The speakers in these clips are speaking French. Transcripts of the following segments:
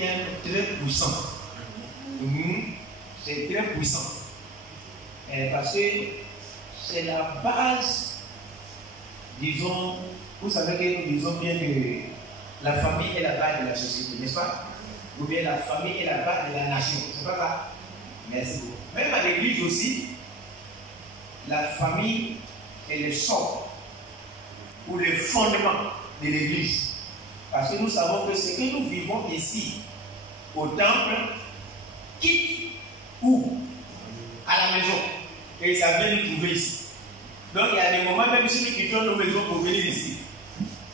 thème très puissant. C'est très puissant. Parce que c'est la base, disons, vous savez que nous disons bien que la famille est la base de la société, n'est-ce pas? Ou bien la famille est la base de la nation. C'est pas ça? Merci beaucoup. Même à l'église aussi, la famille est le socle ou le fondement de l'église. Parce que nous savons que ce que nous vivons ici, au temple, quitte où? À la maison. Et ça vient nous trouver ici. Donc il y a des moments, même si nous quittons nos maisons pour venir ici,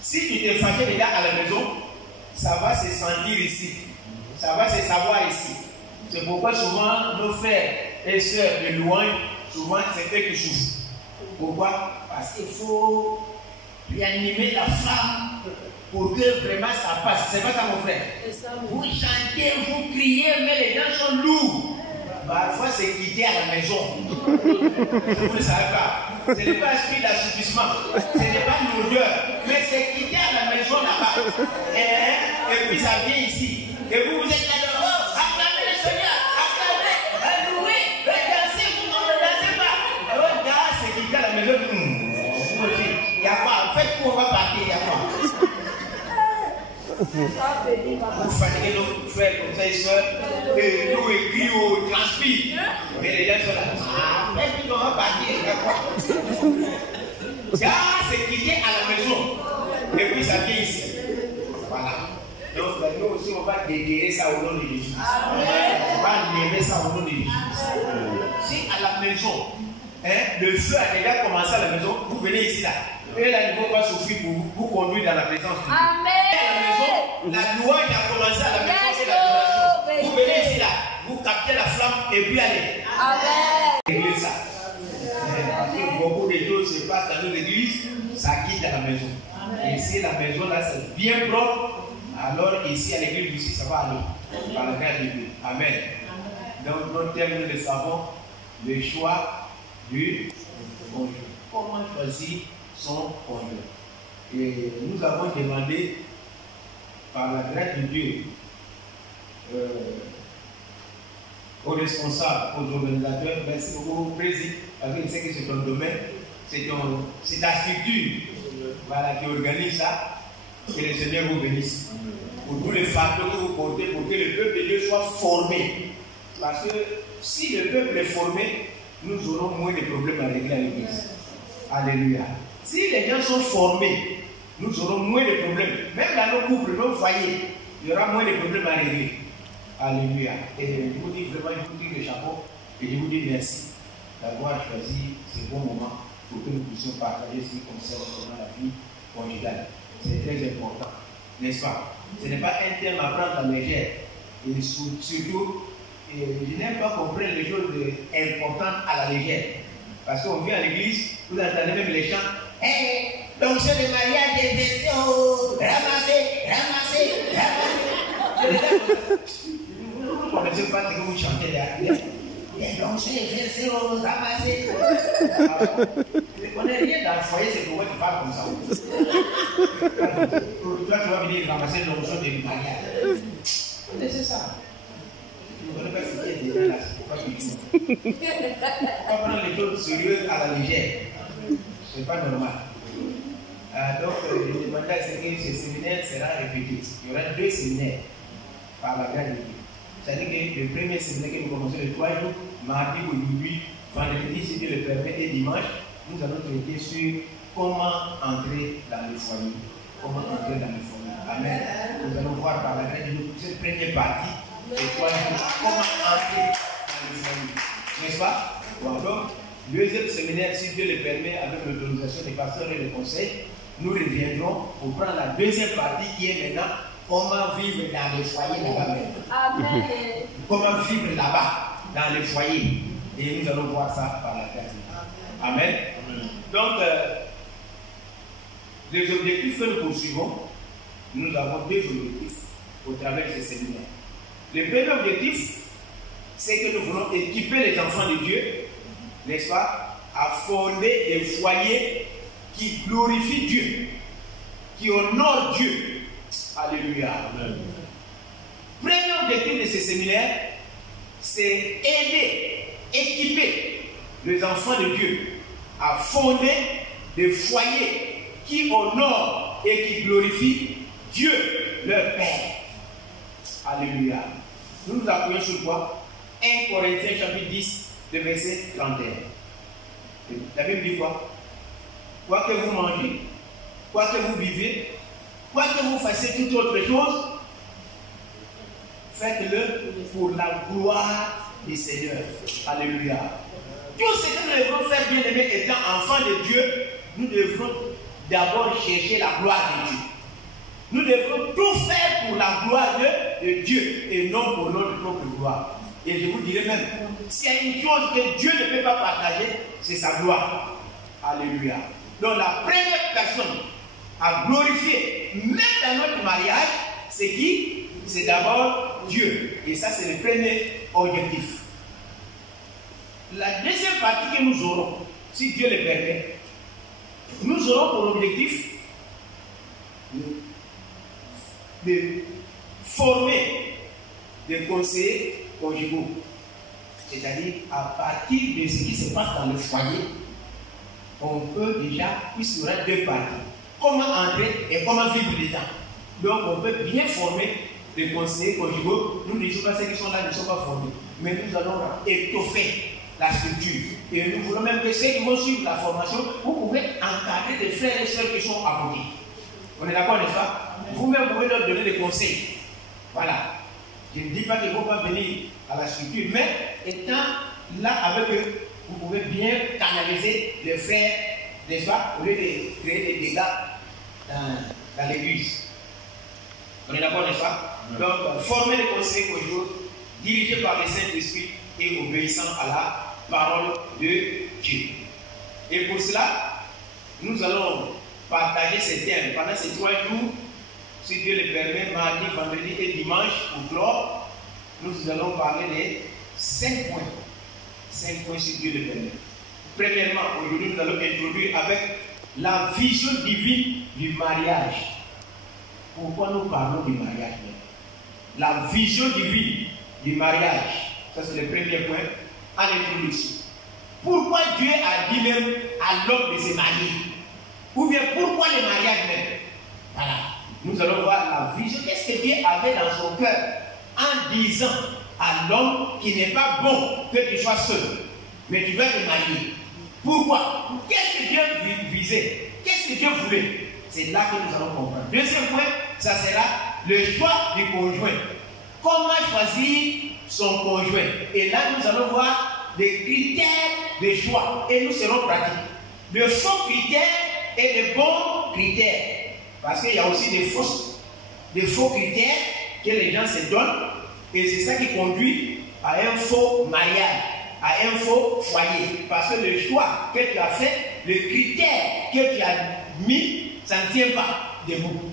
si tu t'es fâché déjà à la maison, ça va se sentir ici. Ça va se savoir ici. C'est pourquoi souvent nos frères et sœurs de loin, souvent c'est eux qui souffrent. Pourquoi? Parce qu'il faut réanimer la flamme pour que vraiment ça passe. C'est pas ça mon frère. Vous chantez, vous criez, mais les gens sont lourds. Parfois c'est quitter à la maison. Vous ne savez pas. Ce n'est pas esprit d'assoupissement. Ce n'est pas une odeur. Mais c'est quitter à la maison là-bas. Et puis ça vient ici. Et vous êtes là-dedans. Oh, acclamez le Seigneur. Acclamez. Louez. Dansez. Vous ne dansez pas. Alors là, c'est quitter à la maison. Il y a quoi? En fait, où on va partir, il y a quoi? Vous fatiguez nos frères comme ça, et soeurs, et nous écrivons, on transpire. Mais les gens sont là. Mais puis on va partir, il y a quoi? Ça, c'est quitter à la maison. Et puis ça vient ici. Voilà. Donc nous aussi, on va déguerrer ça au nom de Jésus. On va enlever ça au nom de Jésus. Si à la maison, le feu a déjà commencé à la maison, vous venez ici là. Et là, ils ne vont pas souffrir pour vous conduire dans la présence de Dieu. Amen. À la maison, la louange a commencé à la maison et l'adoration. Vous venez ici là, vous captez la flamme et puis allez. Amen. Réglez ça. Parce que beaucoup de choses se passent dans nos églises, ça quitte à la maison. Amen. Et si la maison là c'est bien propre, alors ici à l'église aussi ça va aller. Par la grâce de Dieu. Amen. Donc notre thème, nous le savons, le choix du conjoint. Comment choisir son conjoint? Et nous avons demandé par la grâce de Dieu aux responsables, aux organisateurs, merci beaucoup au président, parce que je sais que c'est ton domaine, c'est ta structure voilà, qui organise ça, que le Seigneur vous bénisse. Pour tous les facteurs que vous portez, pour que le peuple de Dieu soit formé. Parce que si le peuple est formé, nous aurons moins de problèmes à régler à l'église. Alléluia. Si les gens sont formés, nous aurons moins de problèmes. Même dans nos couples, nos foyers, il y aura moins de problèmes à régler. Alléluia. Et je vous dis vraiment, je vous dis le chapeau et je vous dis merci d'avoir choisi ce bon moment pour que nous puissions partager ce qui concerne la vie conjugale. C'est très important, n'est-ce pas? Ce n'est pas un thème à prendre à la légère. Et surtout, je n'aime pas qu'on prenne les choses importantes à la légère. Parce qu'on vient à l'église, vous entendez même les chants. Donc c'est le mariage des versions. Ramassez. Vous ne connaissez pas ce que vous chantez derrière. Donc c'est les versions, ramassez. On n'est rien dans le foyer, c'est pourquoi tu parles comme ça. Toi, tu vas venir ramasser l'onction du mariage. Vous connaissez ça? Vous ne connaissez pas ce qui est déjà là, c'est pourquoi tu dis. On va prendre les choses sérieuses à la légère. Ce n'est pas normal. Donc, je demandais à ce que ce séminaire sera répété. Il y aura 2 séminaires par la grâce de Dieu. C'est-à-dire que le premier séminaire que nous commençons le 3 jours, mardi aujourd'hui, vendredi, si Dieu le permet, et dimanche, nous allons traiter sur comment entrer dans le foyer. Comment entrer dans le foyer. Amen. Nous allons voir par la grâce de Dieu cette première partie, les 3 jours, comment entrer dans le foyer. N'est-ce pas? Bon, donc, deuxième séminaire, si Dieu le permet, avec l'autorisation des pasteurs et des conseils, nous reviendrons pour prendre la deuxième partie qui est maintenant comment vivre dans les foyers là-bas. Amen. Comment vivre là-bas, dans les foyers. Et nous allons voir ça par la grâce. Amen. Amen. Donc, les objectifs que nous poursuivons, nous avons 2 objectifs au travers de ce séminaire. Le premier objectif, c'est que nous voulons équiper les enfants de Dieu, n'est-ce pas, à fonder des foyers qui glorifient Dieu, qui honorent Dieu. Alléluia. Amen. Premier objectif de ce séminaire, c'est aider, équiper les enfants de Dieu à fonder des foyers qui honorent et qui glorifient Dieu, leur Père. Alléluia. Nous nous appuyons sur quoi? 1 Corinthiens chapitre 10, le verset 31. La Bible dit quoi? Quoi que vous mangez, quoi que vous vivez, quoi que vous fassiez toute autre chose, faites-le pour la gloire du Seigneur. Alléluia. Tout ce que nous devons faire, bien aimés, étant enfants de Dieu, nous devons d'abord chercher la gloire de Dieu. Nous devons tout faire pour la gloire de Dieu et non pour notre propre gloire. Et je vous dirais même, s'il y a une chose que Dieu ne peut pas partager, c'est sa gloire. Alléluia. Donc la première personne à glorifier, même dans notre mariage, c'est qui? C'est d'abord Dieu. Et ça, c'est le premier objectif. La deuxième partie que nous aurons, si Dieu le permet, nous aurons pour objectif de former des conseillers conjugaux. C'est-à-dire, à partir de ce qui se passe dans le foyer, on peut déjà, puisqu'il y aura deux parties, comment entrer et comment vivre dedans. Donc, on peut bien former des conseillers conjugaux. Nous ne disons pas ceux qui sont là ne sont pas formés, mais nous allons étoffer la structure. Et nous voulons même que ceux qui vont suivre la formation, vous pouvez encadrer des frères et sœurs qui sont à côté. On est d'accord, n'est-ce pas? Vous-même, vous pouvez leur donner des conseils. Voilà. Je ne dis pas qu'ils ne vont pas venir à la structure, mais étant là avec eux, vous pouvez bien canaliser les frères, n'est-ce pas, au lieu de créer des dégâts dans l'église. On est d'accord, n'est-ce pas? Donc, former les conseillers conjugaux, dirigés par le Saint-Esprit et obéissant à la parole de Dieu. Et pour cela, nous allons partager ces thèmes pendant ces 3 jours, si Dieu le permet, mardi, vendredi et dimanche, pour clore. Nous allons parler de 5 points. 5 points si Dieu le permet. Premièrement, aujourd'hui, nous allons introduire avec la vision divine du mariage. Pourquoi nous parlons du mariage? La vision divine du mariage. Ça, c'est le premier point à l'introduction. Pourquoi Dieu a dit même à l'homme de se marier? Ou bien pourquoi le mariage même? Voilà. Nous allons voir la vision. Qu'est-ce que Dieu avait dans son cœur en disant à l'homme qu'il n'est pas bon que tu sois seul, mais tu dois te marier. Pourquoi? Qu'est-ce que Dieu visait? Qu'est-ce que Dieu voulait? C'est là que nous allons comprendre. Deuxième point, ça sera le choix du conjoint. Comment choisir son conjoint? Et là, nous allons voir des critères de choix et nous serons pratiques. De faux critères et de bons critères. Parce qu'il y a aussi des faux critères que les gens se donnent et c'est ça qui conduit à un faux mariage, à un faux foyer. Parce que le choix que tu as fait, le critère que tu as mis, ça ne tient pas debout.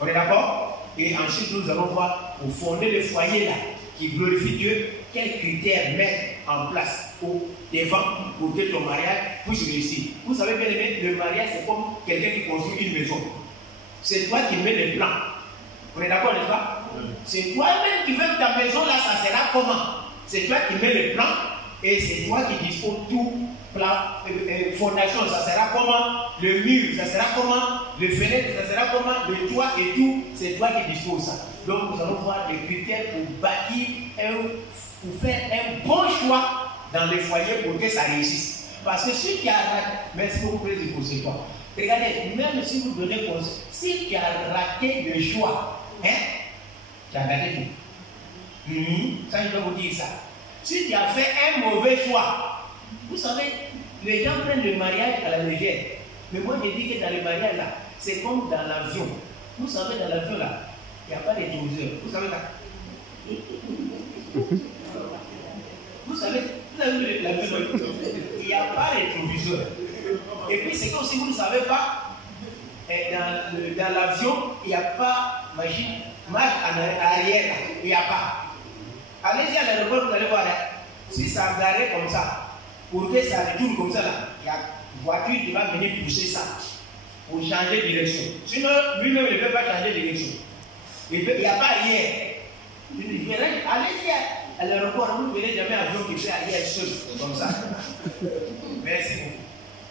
On est d'accord? Et ensuite, nous allons voir, pour fonder le foyer là, qui glorifie Dieu, quels critères mettre en place devant pour que ton mariage puisse réussir. Vous savez bien aimé, le mariage c'est comme quelqu'un qui construit une maison. C'est toi qui mets les plans. On est d'accord, n'est-ce pas? C'est toi-même qui veux ta maison là, ça sera comment? C'est toi qui mets les plans et c'est toi qui dispose tout plan, fondation, ça sera comment? Le mur, ça sera comment? Le fenêtre, ça sera comment? Le toit et tout, c'est toi qui disposes ça. Donc nous allons voir des critères pour bâtir, pour faire un bon choix dans les foyers pour que ça réussisse. Parce que si tu as raté, merci beaucoup pour ce quoi. Regardez, même si vous donnez conseil, si tu as raté le choix, hein, tu as raté tout. Ça, je dois vous dire ça. Si tu as fait un mauvais choix, vous savez, les gens prennent le mariage à la légère. Mais moi, je dis que dans le mariage là, c'est comme dans l'avion. Vous savez, dans l'avion là, il n'y a pas de téléviseur. Vous savez ça? Vous savez l'avion, il n'y a pas de téléviseur. Et puis, c'est comme si vous ne savez pas, dans l'avion, il n'y a pas machine, marche en arrière, il n'y a pas. Allez-y à l'aéroport, vous allez voir, si ça garé comme ça, pour que ça retourne comme ça, là, il y a une voiture qui va venir pousser ça, pour changer de direction. Sinon, lui-même ne peut pas changer de direction. Il n'y a pas arrière. Tu verrais, allez-y à l'aéroport, vous ne verrez jamais un avion qui fait aller seul, comme ça. Merci beaucoup.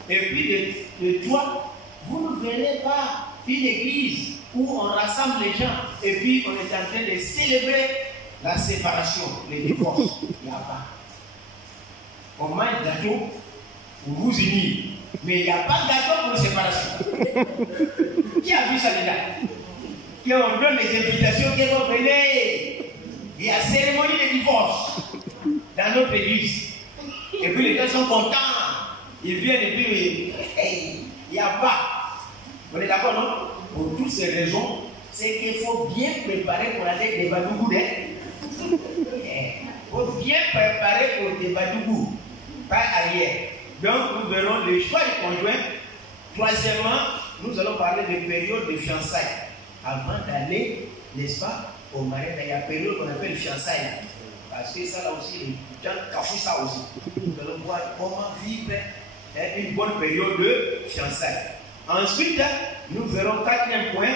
Et puis de toi, vous ne verrez pas une église où on rassemble les gens et puis on est en train de célébrer la séparation, les divorces. Il n'y a pas. On mange gâteau pour vous unir, mais il n'y a pas de gâteau pour la séparation. Qui a vu ça déjà? Qui on donne des invitations qui vont venir. Il y a cérémonie de divorce dans notre église. Et puis les gens sont contents. Ils viennent et puis il n'y a pas. Vous êtes d'accord, non? Pour toutes ces raisons, c'est qu'il faut bien préparer pour aller des Badougou. Il faut bien préparer pour des Badougou, pas arrière. Donc nous verrons le choix du conjoint. Troisièmement, nous allons parler de période de fiançailles. Avant d'aller, n'est-ce pas, au mariage, il y a une période qu'on appelle fiançailles. Parce que ça là aussi, les gens cafouillent ça aussi. Nous allons voir comment vivre une bonne période de fiançailles. Ensuite, nous verrons quatrième point,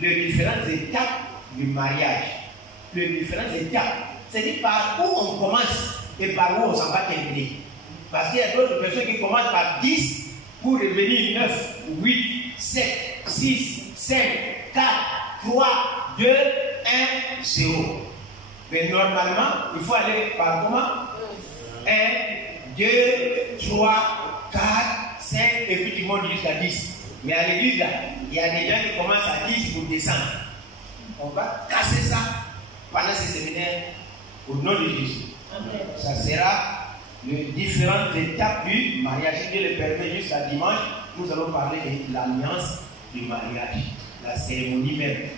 les différentes étapes du mariage. Les différentes étapes. C'est-à-dire par où on commence et par où on s'en va terminer. Parce qu'il y a d'autres personnes qui commencent par 10 pour revenir 9, 8, 7, 6, 5, 4, 3, 2, 1, 0. Mais normalement, il faut aller par comment? 1, 2, 3, 4, 5 et puis tu montes jusqu'à 10. Mais à l'église, là, il y a des gens qui commencent à 10 pour descendre. On va casser ça pendant ce séminaire au nom de Jésus. Ça sera les différentes étapes du mariage. Si Dieu le permet, jusqu'à dimanche, nous allons parler de l'alliance du mariage, la cérémonie même.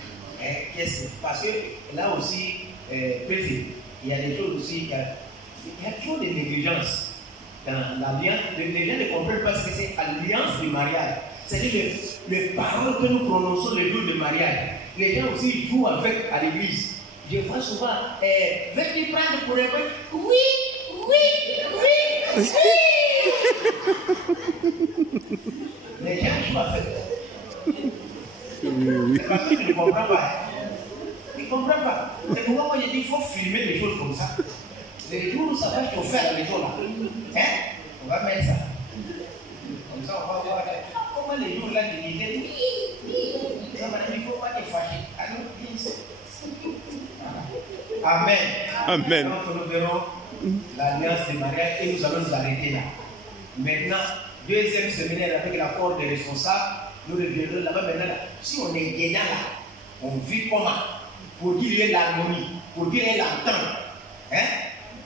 Parce que là aussi, il y a des choses aussi, il y a trop de négligence dans l'alliance. Les gens ne comprennent pas ce que c'est alliance du mariage. C'est-à-dire les paroles que nous prononçons le jour du mariage. Les gens aussi jouent avec à l'église. Je vois souvent, veux-tu prendre pour le vrai? Oui, oui, oui, oui. Les gens jouent avec. C'est parce qu'ils ne comprennent pas. Ils ne comprennent pas. C'est pourquoi moi je dis qu'il faut filmer les choses comme ça. Les jours où ça va chauffer dans les jours là. Hein? On va mettre ça. Comme ça, on va voir comment les jours là de l'idée. Il ne faut pas te fâcher. Amen. Amen. Donc nous verrons l'alliance du mariage et nous allons nous arrêter là. Maintenant, deuxième séminaire avec l'accord des responsables, nous reviendrons là-bas maintenant. Là. Si on est dedans là, on vit comment? Pour qu'il y ait l'harmonie, pour qu'il y ait l'entente. Hein?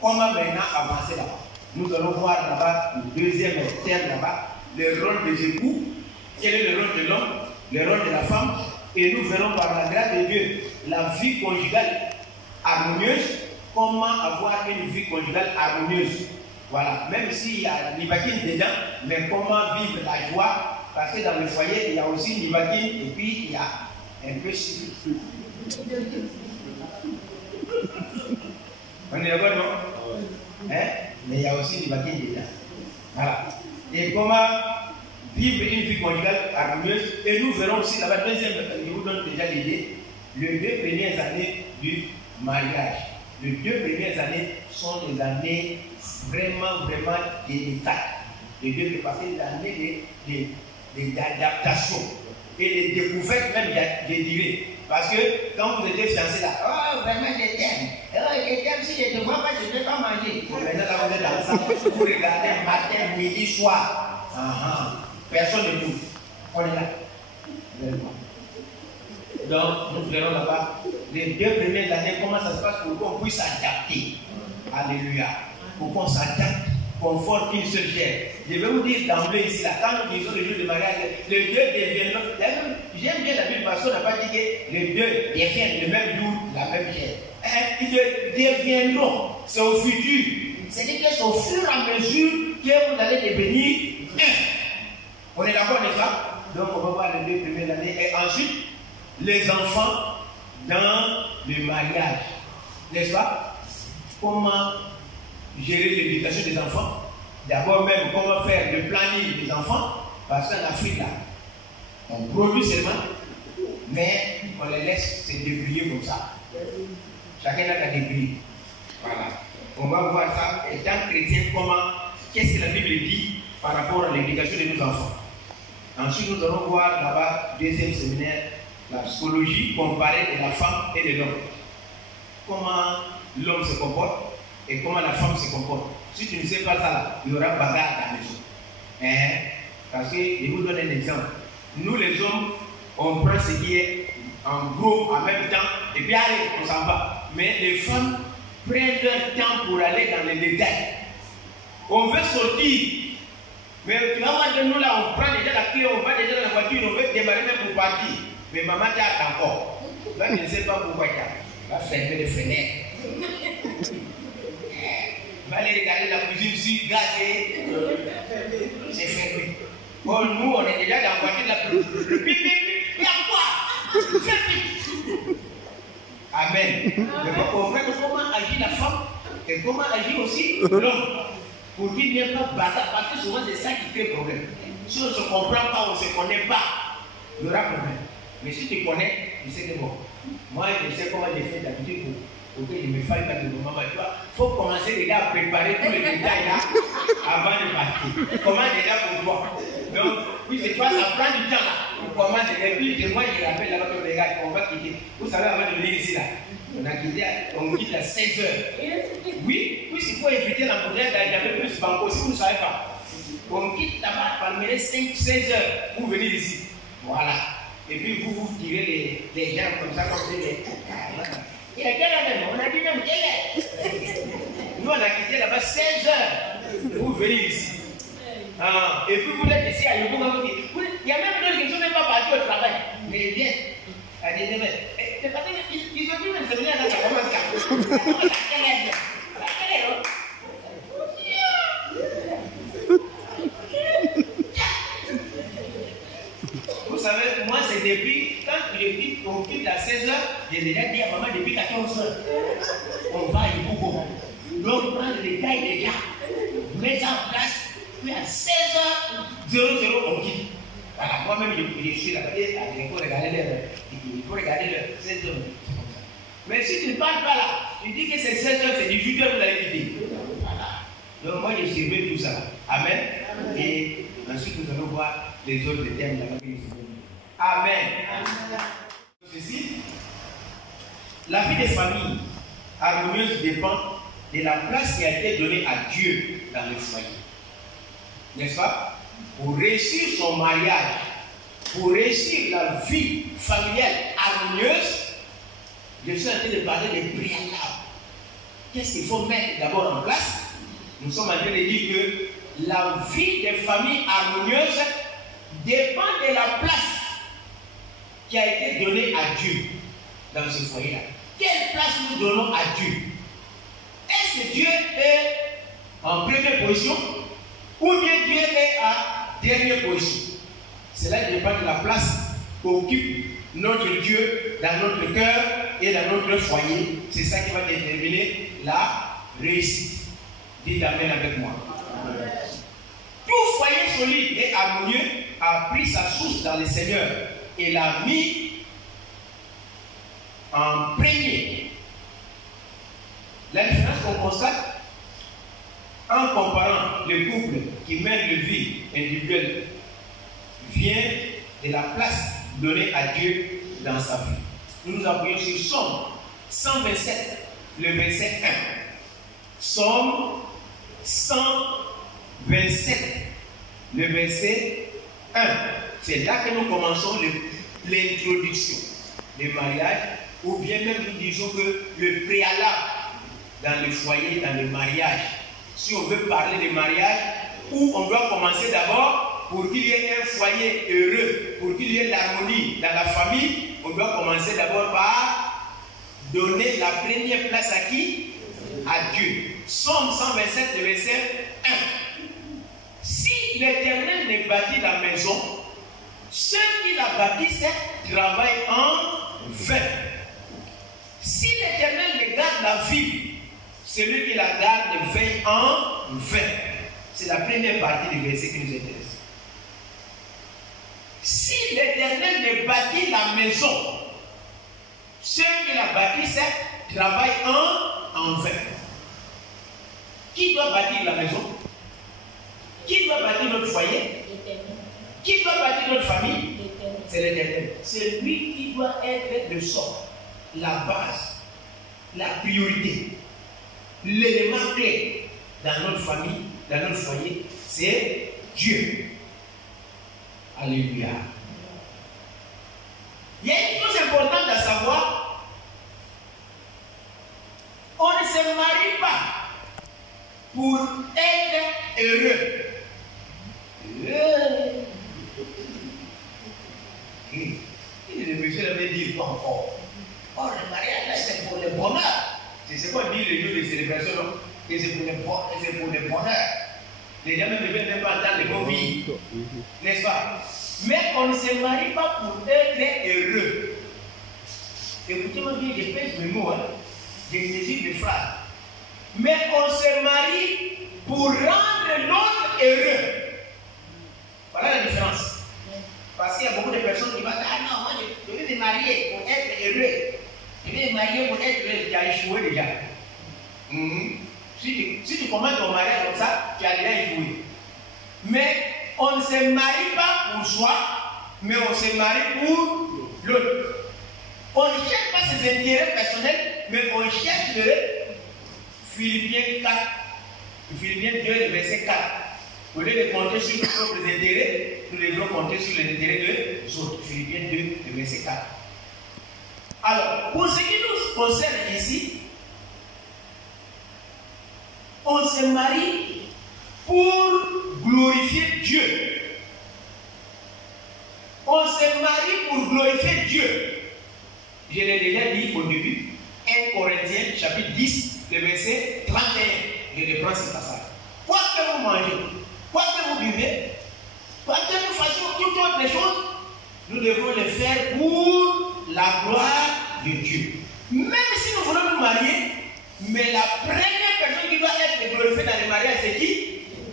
Comment maintenant avancer là-bas? Nous allons voir là-bas le deuxième terme là-bas, le rôle des époux, quel est le rôle de l'homme, le rôle de la femme, et nous verrons par la grâce de Dieu la vie conjugale harmonieuse, comment avoir une vie conjugale harmonieuse. Voilà, même s'il y a l'ivacine dedans, mais comment vivre la joie, parce que dans le foyer, il y a aussi l'ivacine et puis il y a un peu de on est d'accord, non? Hein? Mais il y a aussi l'ivacine dedans. Voilà. Et comment vivre une vie conjugale harmonieuse, et nous verrons aussi là-bas, deuxième, je vous donne déjà l'idée, les 2 premières années du mariage. Les 2 premières années sont des années vraiment délicates. Les 2 parce que des années d'adaptation et de découverte même, je dirais. Parce que quand vous étiez fiancés là, oh vraiment je t'aime. Oh je t'aime, si je ne te vois pas, je ne vais pas manger. Maintenant là vous êtes ensemble, vous regardez matin, midi, soir. Personne ne bouge. On est là. Donc, nous verrons là-bas les 2 premières années, comment ça se passe pour qu'on puisse s'adapter. Alléluia. Pour qu'on s'adapte, qu'on forme une seule chair. Je vais vous dire d'emblée ici, là, quand nous disons le jour de mariage, les 2 deviennent. J'aime bien la Bible parce qu'on n'a pas dit que les 2 deviennent le même jour, la même chair. Ils deviendront. C'est au futur. C'est-à-dire que c'est au fur et à mesure que vous allez devenir un. On est d'accord, n'est-ce pas? Donc, on va voir les 2 premières années. Et ensuite, les enfants dans le mariage. N'est-ce pas? Comment gérer l'éducation des enfants? D'abord même, comment faire le planning des enfants? Parce qu'en Afrique, là, on produit seulement, mais on les laisse se débrouiller comme ça. Chacun a ta degré. Voilà. On va voir ça, étant chrétien, comment, qu'est-ce que la Bible dit par rapport à l'éducation de nos enfants. Ensuite, nous allons voir là-bas, deuxième séminaire, la psychologie comparée de la femme et de l'homme. Comment l'homme se comporte et comment la femme se comporte. Si tu ne sais pas ça, là, il y aura bagarre à la maison. Parce que, je vous donne un exemple. Nous, les hommes, on prend ce qui est en gros en même temps et puis allez, on s'en va. Mais les femmes prennent leur temps pour aller dans les détails. On veut sortir. Mais tu vas voir que nous là, on prend déjà la clé, on va déjà dans la voiture, on veut démarrer même pour partir. Mais maman t'attend encore. Là, je ne sais pas pourquoi tu vas fermer les fenêtres. Va aller regarder la cuisine sur gazée. C'est fermé. Bon, nous, on est déjà dans la voiture, la plus. Il y a quoi? Fermé. Amen. Mais il faut comprendre comment agit la femme et comment agit aussi l'homme. Pour qu'il n'y ait pas de bataille, parce que souvent c'est ça qui crée problème. Si on ne se comprend pas, on ne se connaît pas, il y aura problème. Mais si tu connais, tu sais que bon, moi je sais comment j'ai fait d'habitude pour que je me fasse pas de mon maman. Tu vois, il faut commencer déjà à préparer tous les détails là avant de partir. Comment déjà pour toi? Donc, oui, c'est toi, ça prend du temps là. On commence, et puis moi je rappelle là-bas que les gars, on va quitter. Vous savez, avant de venir ici là, on quitte à 16h. Oui, puisqu'il faut éviter la modèle d'aller plus banco, si vous ne savez pas. On quitte là-bas par 16h pour venir ici. Voilà. Et puis vous tirez les gens comme ça, comme ça. Il y a quelle heure même? On a dit même quelle heure? Nous on a quitté là-bas 16h pour venir ici. Et puis vous êtes ici à Yobunga, il y a même d'autres qui ne sont même pas partis au travail. Mais bien, à des événements. C'est parce qu'ils ont dit même séminaire là, ça commence à quelle heure? À quelle heure? Vous savez, moi c'est depuis, quand je dis qu'on quitte à 16h, j'ai déjà dit à maman depuis 14h. On va à Yobunga. Donc prendre les tailles déjà, mettre ça en place. Puis à 16h00, on quitte. Voilà, moi-même je suis là-bas, il faut regarder l'heure. Il faut regarder l'heure, 16h. Mais si tu ne parles pas là, tu dis que c'est 16h, c'est 18h, vous allez quitter. Voilà. Donc moi je surveille tout ça. Amen. Et ensuite nous allons voir les autres thèmes là-bas. Amen. Ceci, la vie des familles harmonieuses dépend de la place qui a été donnée à Dieu dans le foyer. N'est-ce pas? Pour réussir son mariage, pour réussir la vie familiale harmonieuse, je suis en train de parler des préalables. Qu'est-ce qu'il faut mettre d'abord en place? Nous sommes en train de dire que la vie des familles harmonieuses dépend de la place qui a été donnée à Dieu dans ce foyer-là. Quelle place nous donnons à Dieu? Est-ce que Dieu est en première position? Ou bien Dieu est à dernière position? Cela dépend de la place qu'occupe notre Dieu dans notre cœur et dans notre foyer. C'est ça qui va déterminer la réussite. Dites Amen avec moi. Tout foyer solide et harmonieux a pris sa source dans le Seigneur et l'a mis en premier. La différence qu'on constate en comparant le couple qui mène une vie individuelle vient de la place donnée à Dieu dans sa vie. Nous nous appuyons sur Somme 127, le verset 1. Somme 127, le verset 1. C'est là que nous commençons l'introduction du mariage, ou bien même nous disons que le préalable dans le foyer, dans le mariage. Si on veut parler de mariage, où on doit commencer d'abord pour qu'il y ait un foyer heureux, pour qu'il y ait l'harmonie dans la famille, on doit commencer d'abord par donner la première place à qui? À Dieu. Somme 127, verset 1. Si l'Éternel ne bâtit la maison, ceux qui la bâtissent travaillent en vain. Si l'Éternel ne garde la ville, celui qui la garde veille en vain. C'est la première partie du verset qui nous intéresse. Si l'Éternel ne bâtit la maison, ceux qui la bâtissent travaillent en vain. Qui doit bâtir la maison? Qui doit bâtir notre foyer? Qui doit bâtir notre famille? C'est l'Éternel. C'est lui qui doit être le socle, la base, la priorité, l'élément clé dans notre famille, dans notre foyer, c'est Dieu. Alléluia. Il y a une chose importante à savoir. On ne se marie pas pour être heureux. Le monsieur avait dit pas encore. Oh, le mariage, c'est pour le bonheur. C'est quoi dit le jour de célébration, non? Que c'est pour le bonheur. Les gens ne veulent même pas entendre les bons vies. N'est-ce pas? Mais on ne se marie pas pour être heureux. Écoutez-moi bien, je pèse mes mots, je saisis mes phrases. Mais on se marie pour rendre l'autre heureux. Voilà la différence. Parce qu'il y a beaucoup de personnes qui vont dire, ah non, moi je vais me marier pour être heureux. Je vais me marier pour être heureux. Tu as échoué déjà. Si tu commences ton mariage comme ça, tu as déjà échoué. Mais on ne se marie pas pour soi, mais on se marie pour l'autre. On ne cherche pas ses intérêts personnels, mais on cherche le Philippiens 4. Philippiens 2, le verset 4. Au lieu de compter sur nos propres intérêts, nous devons compter sur les intérêts des autres. Philippiens 2, le verset 4. Alors, pour ce qui nous concerne ici, on se marie pour glorifier Dieu. On se marie pour glorifier Dieu. Je l'ai déjà dit au début, 1 Corinthiens chapitre 10, le verset 31. Je reprends ce passage. Quoi que vous mangez, quoi que vous buvez, quoi que nous fassions toutes autres choses, nous devons le faire pour la gloire de Dieu. Même si nous voulons nous marier, mais la première personne qui doit être glorifiée dans le mariage, c'est qui?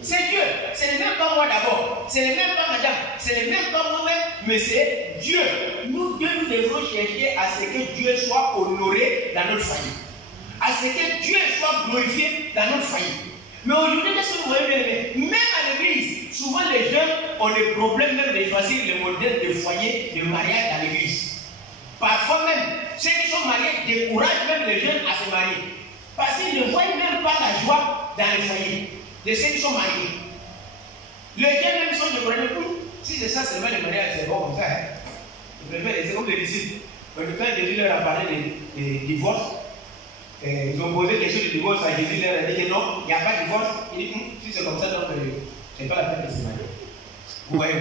C'est Dieu. Ce n'est même pas moi d'abord. Ce n'est même pas madame. Ce n'est même pas moi-même, mais c'est Dieu. Nous deux, nous devons chercher à ce que Dieu soit honoré dans notre foyer. À ce que Dieu soit glorifié dans notre foyer. Mais aujourd'hui, qu'est-ce que vous voyez? Même à l'église, souvent les jeunes ont le problème même de choisir le modèle de foyer de mariage dans l'église. Parfois même, ceux qui sont mariés découragent même les jeunes à se marier. Parce qu'ils ne voient même pas la joie dans le foyer de ceux qui sont mariés. Les jeunes même sont découragés. Si c'est ça seulement le mariage, c'est bon comme ça. Je préfère laisser comme les disciples. Quand Jésus leur a parlé de divorce, ils ont posé des questions de divorce à Jésus, leur a dit que non, il n'y a pas de divorce. Il dit, si c'est comme ça, donc c'est pas la peine de se marier. Vous voyez?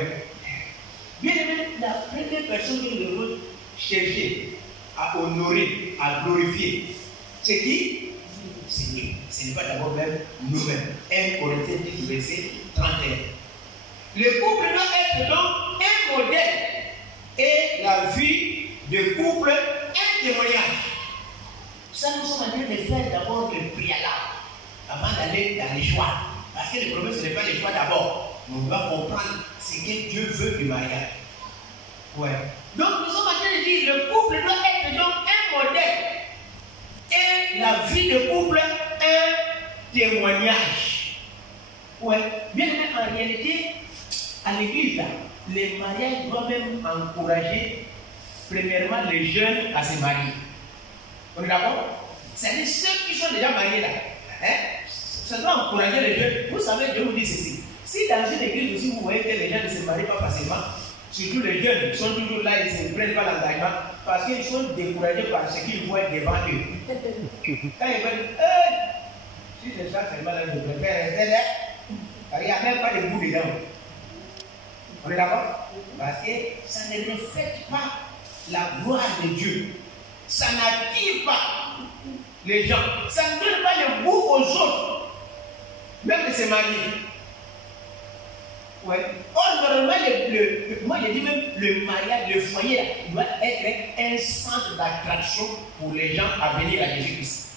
Bien aimé, la première personne que nous devons chercher à honorer, à glorifier, c'est qui? C'est Dieu. Ce n'est pas d'abord même nous-mêmes. 1 Corinthiens 10, verset 31. Le couple doit être donc un modèle et la vie de couple un témoignage. Ça, nous sommes en train de faire d'abord le préalable avant d'aller dans les choix. Parce que le problème, ce n'est pas les choix d'abord. On doit comprendre ce que Dieu veut du mariage. Ouais. Donc, nous sommes en train de dire le couple doit être donc un modèle et la vie de couple un témoignage. Ouais. Bien aimé, en réalité, à l'église, les mariages doivent même encourager premièrement les jeunes à se marier. On est d'accord? C'est-à-dire ceux qui sont déjà mariés là. Ça doit encourager les jeunes. Vous savez, je vous dis ceci. Si dans une église aussi vous voyez que les gens ne se marient pas facilement, surtout les jeunes qui sont toujours là, ils ne prennent pas l'engagement parce qu'ils sont découragés par ce qu'ils voient devant eux. Quand ils veulent, si je chante seulement là, je préfère rester là, il n'y a même pas de goût dedans. On est d'accord? Parce que ça ne reflète pas la gloire de Dieu. Ça n'attire pas les gens. Ça ne donne pas le goût aux autres, même de se marier. Ouais. Or, normalement, moi je dis même le mariage, le foyer là, doit être un centre d'attraction pour les gens à venir à Jésus-Christ.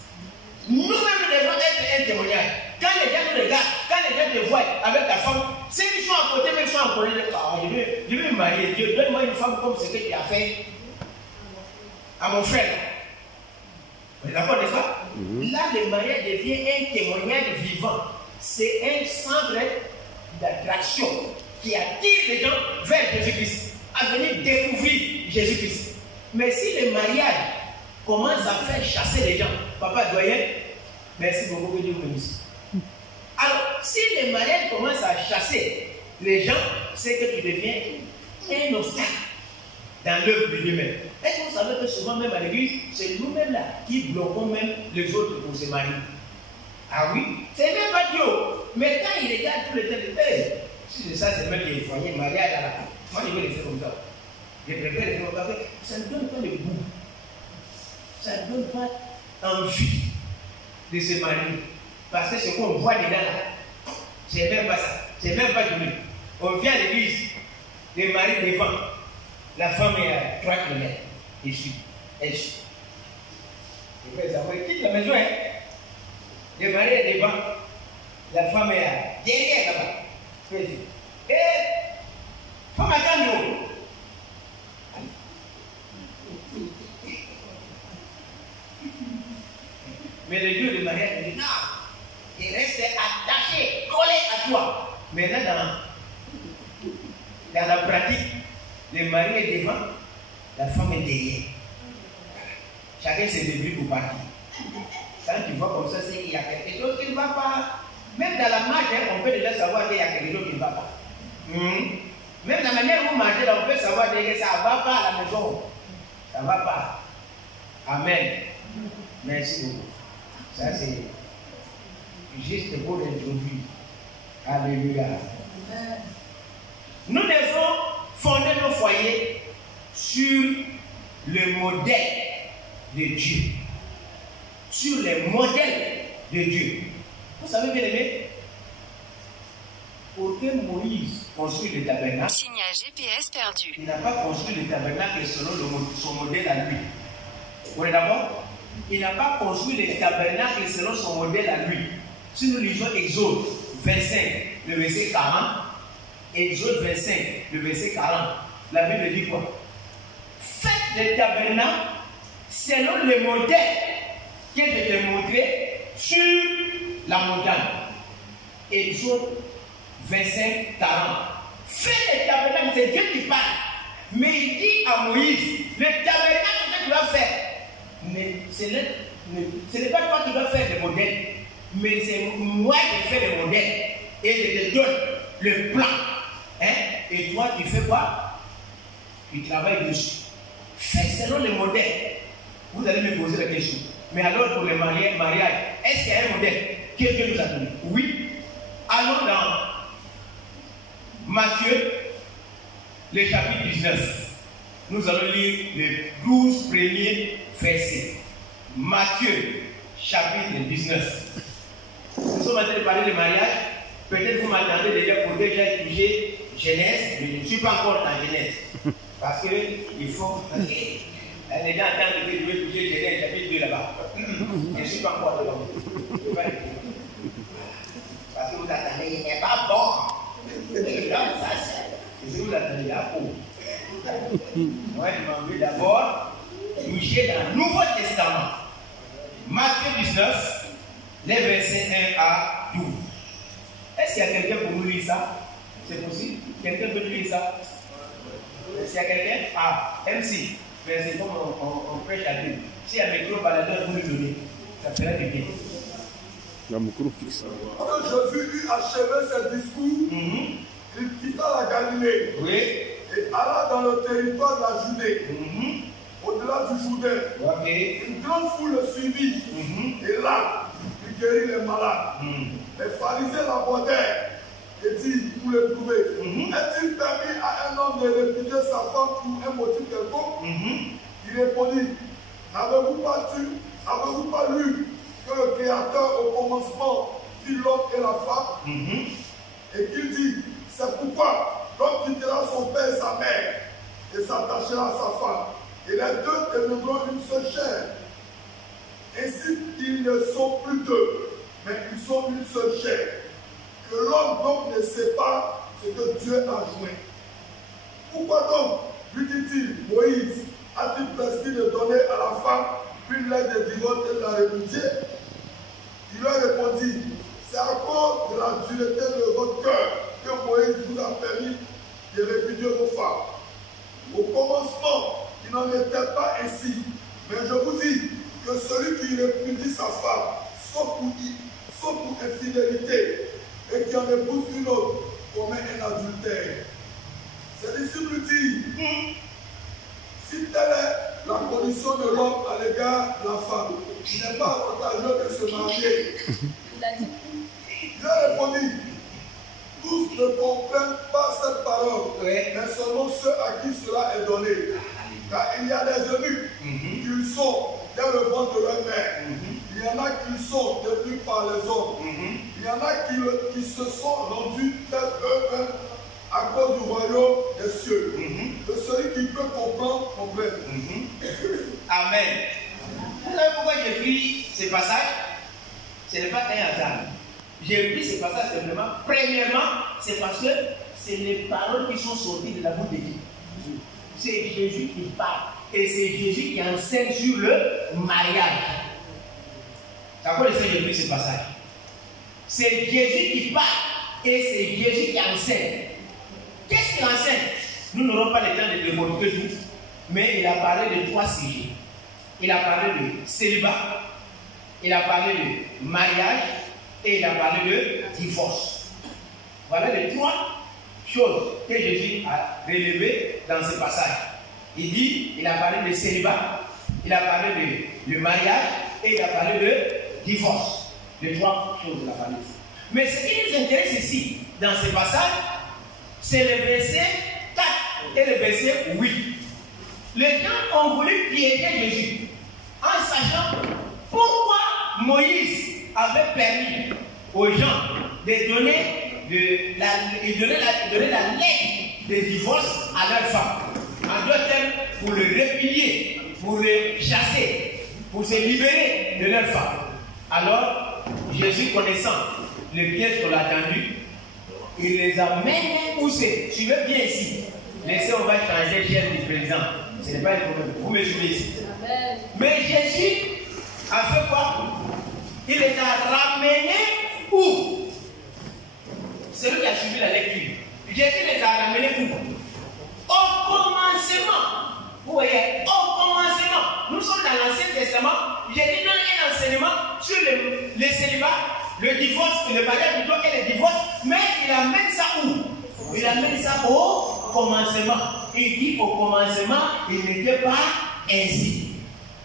Nous-mêmes, nous devons être un témoignage. Quand les gens nous regardent, quand les gens te voient avec ta femme, ceux qui sont à côté, même sont à côté, je vais me marier. Dieu, donne-moi une femme comme ce que tu as fait. à mon frère. Vous êtes d'accord, n'est-ce pas? Là, le mariage devient un témoignage vivant. C'est un centre d'attraction qui attire les gens vers Jésus-Christ, à venir découvrir Jésus-Christ. Mais si le mariage commence à faire chasser les gens, papa doyen, merci beaucoup, que Dieu vous bénisse. Alors, si le mariage commence à chasser les gens, c'est que tu deviens un obstacle dans l'œuvre de Dieu même. Est-ce que vous savez que souvent même à l'église, c'est nous-mêmes là qui bloquons même les autres pour se marier? Ah oui, c'est même pas Dieu. Mais quand il regarde tout le temps, si c'est ça, c'est même qu'il faut un mariage à la fin. Moi, je vais le faire comme ça. Je préfère le faire comme ça. Ça ne donne pas le goût. Ça ne donne pas envie de se marier. Parce que ce qu'on voit dedans là, c'est même pas ça. C'est même pas joli. On vient à l'église, les maris devant, la femme est à 3 km. Et suit. Elle suit. Le frère Samuel quitte la maison, hein. Le mari est devant, la femme est derrière là-bas. Et femme attend nous. Mais le Dieu de mariage dit non, il reste attaché, collé à toi. Maintenant, dans la pratique, le mari est devant, la femme est derrière. Chacun se débrouille pour partir. Quand tu vois comme ça, c'est qu'il y a quelque chose qui ne va pas. Même dans la marche, on peut déjà savoir qu'il y a quelque chose qui ne va pas. Même dans la manière où vous marchez, on peut savoir que ça ne va pas à la maison. Ça ne va pas. Amen. Merci beaucoup. Ça, c'est juste pour l'introduire. Alléluia. Nous devons fonder nos foyers sur le modèle de Dieu. Sur les modèles de Dieu. Vous savez bien aimé, pour que Moïse construise le tabernacle, signal GPS perdu. Il n'a pas construit le tabernacle selon son modèle à lui. Vous êtes d'accord? Il n'a pas construit le tabernacle selon son modèle à lui. Si nous lisons Exode 25, le verset 40, Exode 25, le verset 40, la Bible dit quoi? Faites le tabernacle selon le modèle que je t'ai montré sur la montagne. Exode 25, 40. Fais le tabernacle, c'est Dieu qui parle. Mais il dit à Moïse, le tabernacle que tu vas faire, mais ce n'est pas toi qui vas faire le modèle, mais c'est moi qui fais le modèle. Et je te donne le plan. Hein? Et toi, tu fais quoi? Tu travailles dessus. Fais selon le modèle. Vous allez me poser la question. Mais alors pour le mariage, est-ce qu'il y a un modèle que Dieu nous a donné? Oui. Allons dans Matthieu, le chapitre 19. Nous allons lire les 12 premiers versets. Matthieu, chapitre 19. Nous sommes en train de parler de mariage. Peut-être vous m'attendez déjà pour déjà toucher Genèse, mais je ne suis pas encore dans Genèse. Parce qu'il faut. Les gens attendent que je vais toucher Genèse, chapitre 2 là-bas. Je ne suis pas encore dedans. Parce que vous attendez, il n'est pas bon. Je vous attendez là haut. Moi, je m'en vais d'abord toucher dans le Nouveau Testament. Matthieu 19, les versets 1 à 12. Est-ce qu'il y a quelqu'un pour nous lire ça? C'est possible? Quelqu'un peut nous lire ça? Est-ce qu'il y a quelqu'un? Ah, MC. Mais c'est comme on prêche à Dieu. S'il y a un micro baladeur, vous lui donnez. Ça ferait du bien. La micro fixe. Quand Jésus eut achevé ses discours, il quitta la Galilée et alla dans le territoire de la Judée, au-delà du Jourdain. Une grande foule le suivit et là, il guérit les malades. Les pharisiens l'abordèrent et dit pour le prouver, est-il permis à un homme de répudier sa femme pour un motif quelconque? Il répondit, n'avez-vous pas lu que le Créateur au commencement fit l'homme et la femme, et qu'il dit, c'est pourquoi l'homme quittera son père et sa mère et s'attachera à sa femme, et les deux deviendront une seule chair. Ainsi ils ne sont plus deux, mais ils sont une seule chair. Que l'homme donc ne sait pas ce que Dieu a joint. Pourquoi donc, lui dit-il, Moïse a-t-il prescrit de donner à la femme une lettre de divorce et de la répudier? Il leur répondit, c'est à cause de la dureté de votre cœur que Moïse vous a permis de répudier vos femmes. Au commencement, il n'en était pas ainsi. Mais je vous dis que celui qui répudie sa femme, sauf pour infidélité, et qui en épouse une autre, commet un adultère. Ses disciples disent, si telle est la condition de l'homme à l'égard de la femme, il n'est pas avantageux de se marier. Il a répondu, tous ne comprennent pas cette parole, mais seulement ceux à qui cela est donné. Car il y a des eunuques qui sont dans le ventre de leur mère. Il y en a qui sont devenus par les hommes. Il y en a qui se sont rendus tels eux-mêmes à cause du royaume des cieux. De celui qui peut comprendre, comprenne. Amen. Vous savez pourquoi j'ai pris ce passage? Ce n'est pas un hasard. J'ai pris ce passage simplement. Premièrement, c'est parce que c'est les paroles qui sont sorties de la bouche de Dieu. C'est Jésus qui parle. Et c'est Jésus qui enseigne sur le mariage. C'est à quoi j'ai pris ce passage? C'est Jésus qui parle. Et c'est Jésus qui enseigne. Qu'est-ce qu'il enseigne? Nous n'aurons pas le temps de développer tout. Mais il a parlé de 3 sujets. Il a parlé de célibat. Il a parlé de mariage. Et il a parlé de divorce. Voilà les 3 choses que Jésus a relevées dans ce passage. Il a parlé de célibat, il a parlé de mariage et il a parlé de divorce. Les 3 choses qu'il a parlé. Mais ce qui nous intéresse ici, dans ce passage, c'est le verset 4 et le verset 8. Les gens ont voulu piéger Jésus en sachant pourquoi Moïse avait permis aux gens de donner la lettre de divorce à leur femme. En d'autres termes, pour le répudier, pour le chasser, pour se libérer de leur femme. Alors, Jésus, connaissant le piège qu'on a tendu, il les a même poussés. Suivez bien ici. Laissez, on va changer chef du président. Ce n'est pas un problème. Vous me suivez ici. Amen. Mais Jésus a fait quoi? Il les a ramenés où? Celui qui a suivi la lecture. Jésus les a ramenés où? Au commencement. Vous voyez, au commencement. Nous sommes dans l'Ancien Testament. Jésus donne un enseignement sur le célibat, le divorce, le mariage plutôt et le divorce. Mais il amène ça où? Il amène ça au commencement. Il dit au commencement, il n'était pas ainsi.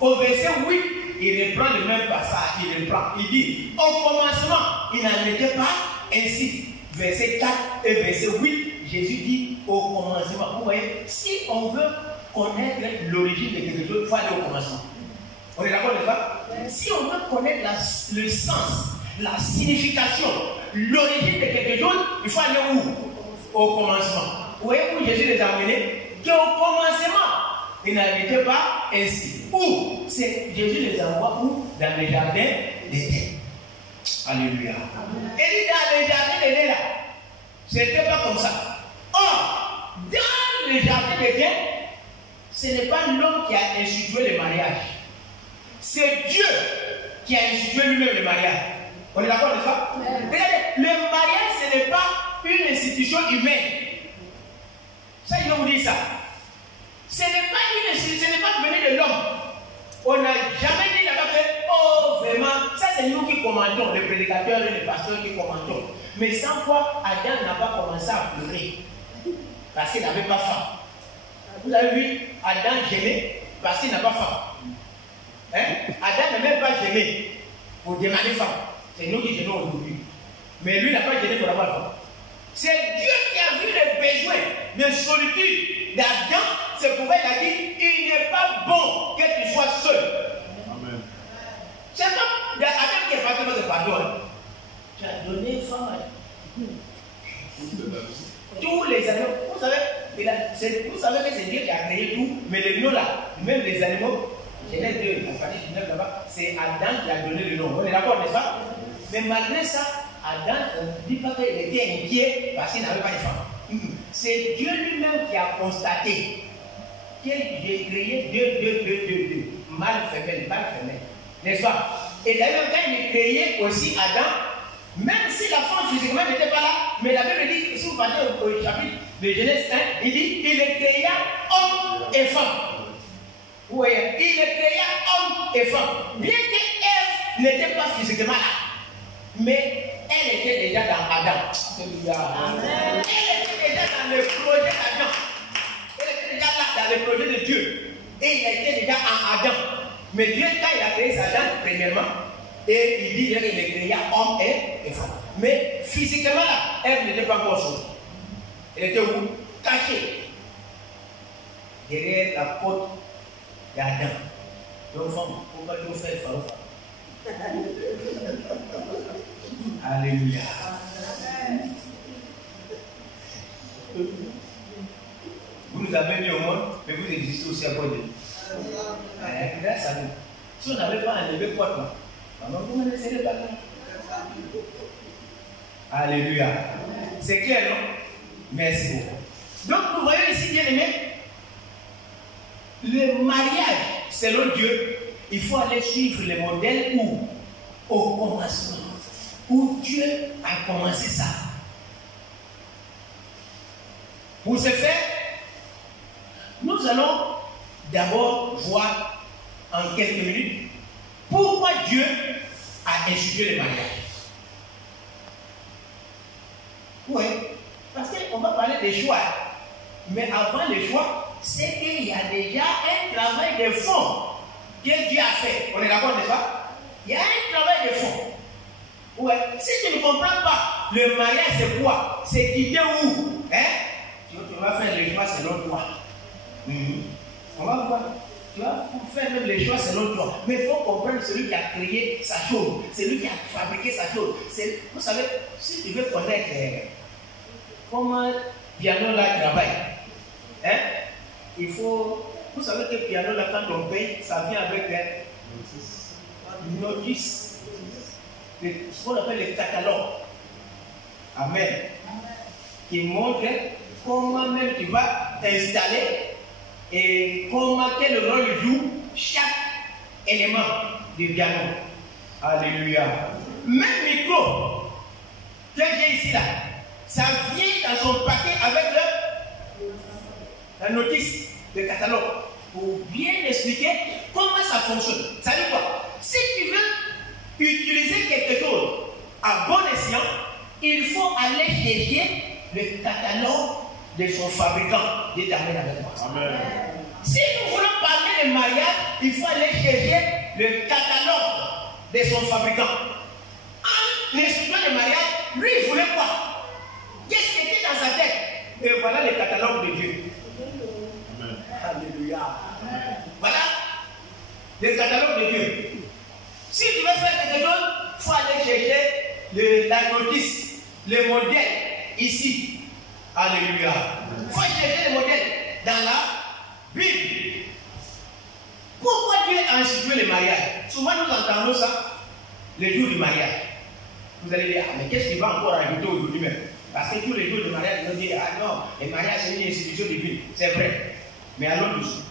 Au verset 8, il reprend le même passage. Il dit, au commencement, il n'en était pas ainsi. Verset 4 et verset 8, Jésus dit au commencement. Vous voyez, si on veut connaître l'origine de quelque chose, il faut aller au commencement. On est d'accord, n'est-ce pas? Si on veut connaître le sens, la signification, l'origine de quelque chose, il faut aller où? Au commencement. Vous voyez où Jésus les a amenés? Qu'au commencement, il n'en était pas ainsi. Où? C'est Jésus les envoie où? Dans le jardin d'Éden. Alléluia. Et dit dans le jardin d'Éden là, c'était pas comme ça. Or, dans le jardin d'Éden, ce n'est pas l'homme qui a institué le mariage. C'est Dieu qui a institué lui-même le mariage. On est d'accord, n'est-ce pas? Regardez, le mariage, ce n'est pas une institution humaine. Ça, je vais vous dire ça. Ce n'est pas venu de l'homme. On n'a jamais dit là-bas que, oh, vraiment, ça c'est nous qui commentons, les prédicateurs et les pasteurs qui commentons. Mais sans quoi, Adam n'a pas commencé à pleurer. Parce qu'il n'avait pas faim. Vous avez vu, Adam gêné parce qu'il n'a pas faim. Hein? Adam n'a même pas gêné pour demander faim. C'est nous qui gênons aujourd'hui. Mais lui n'a pas gêné pour avoir faim. C'est Dieu qui a vu les besoins de solitude d'Adam. C'est pourquoi il a dit, il n'est pas bon que tu sois seul. Amen. C'est pas Adam qui est parti de pardon. Tu as donné femme à tous les animaux. Vous savez que c'est Dieu qui a créé tout, mais les noms là, même les animaux, Genèse 2, la partie du 9 là-bas, c'est Adam qui a donné le nom. On est d'accord, n'est-ce pas? Mais malgré ça, Adam ne dit pas qu'il était inquiet parce qu'il n'avait pas de femme. C'est Dieu lui-même qui a constaté j'ai créé deux, mâle femelle, n'est-ce pas? Et d'ailleurs, quand il est créé aussi Adam, même si la femme physiquement n'était pas là, mais la Bible dit, si vous partez au chapitre de Genèse 1, il dit, il est créé homme et femme. Vous voyez, il est créé homme et femme. Bien que Ève n'était pas physiquement là, mais elle était déjà dans Adam. Amen. Elle était déjà dans le projet d'Adam. Elle était déjà là dans le projet de Dieu. Et il était déjà en Adam. Mais Dieu, quand il a créé Adam, premièrement, et il dit qu'il est créé homme et femme. Mais physiquement là, elle n'était pas encore sortie. Elle était où? Cachée. Derrière la porte d'Adam. Donc, pourquoi tu fais le pharaon? Alléluia. Vous nous avez mis au monde, mais vous existez aussi à cause de nous. Grâce à nous. Si on n'avait pas enlevé quoi, toi, vous ne laisserez pas là. Alléluia. C'est clair, non? Merci beaucoup. Donc, vous voyez ici, bien aimé, le mariage, selon Dieu, il faut aller suivre le modèle où, au commencement, où Dieu a commencé ça. Pour ce faire, nous allons d'abord voir en quelques minutes pourquoi Dieu a institué le mariage. Oui, parce qu'on va parler des choix. Mais avant les choix, c'est qu'il y a déjà un travail de fond que Dieu a fait. On est d'accord, n'est-ce pas? Il y a un travail de fond. Ouais. Si tu ne comprends pas, le mariage c'est quoi? C'est quitter où? Hein? Tu vas faire les choix selon toi. On va voir. Tu vas faire même les choix selon toi. Mais il faut comprendre celui qui a créé sa chose, celui qui a fabriqué sa chose. Vous savez, si tu veux connaître comment piano là travaille, hein? Il faut. Vous savez que piano là, quand on paye, ça vient avec une notice. Ce qu'on appelle le catalogue. Amen. Qui montre comment même tu vas t'installer et quel rôle joue chaque élément du piano. Alléluia. Même micro que j'ai ici là, ça vient dans son paquet avec la notice, le catalogue, pour bien expliquer comment ça fonctionne. Ça veut dire quoi? Si tu veux utiliser quelque chose à bon escient, il faut aller chercher le catalogue de son fabricant. Dieu t'amène avec moi. Amen. Si nous voulons parler de mariage, il faut aller chercher le catalogue de son fabricant. En expliquant le mariage, lui il voulait quoi? Qu'est-ce qui était dans sa tête? Et voilà le catalogue de Dieu. Amen. Alléluia. Amen. Voilà le catalogue de Dieu. Si tu veux faire quelque chose, il faut aller chercher la notice, le modèle ici. Alléluia. Il faut chercher le modèle dans la Bible. Pourquoi Dieu a institué le mariage? Souvent nous entendons ça le jour du mariage. Vous allez dire, ah, mais qu'est-ce qu'il va encore ajouter aujourd'hui même? Parce que tous les jours du mariage, ils vont dire, ah non, le mariage c'est une institution divine. C'est vrai. Mais allons doucement.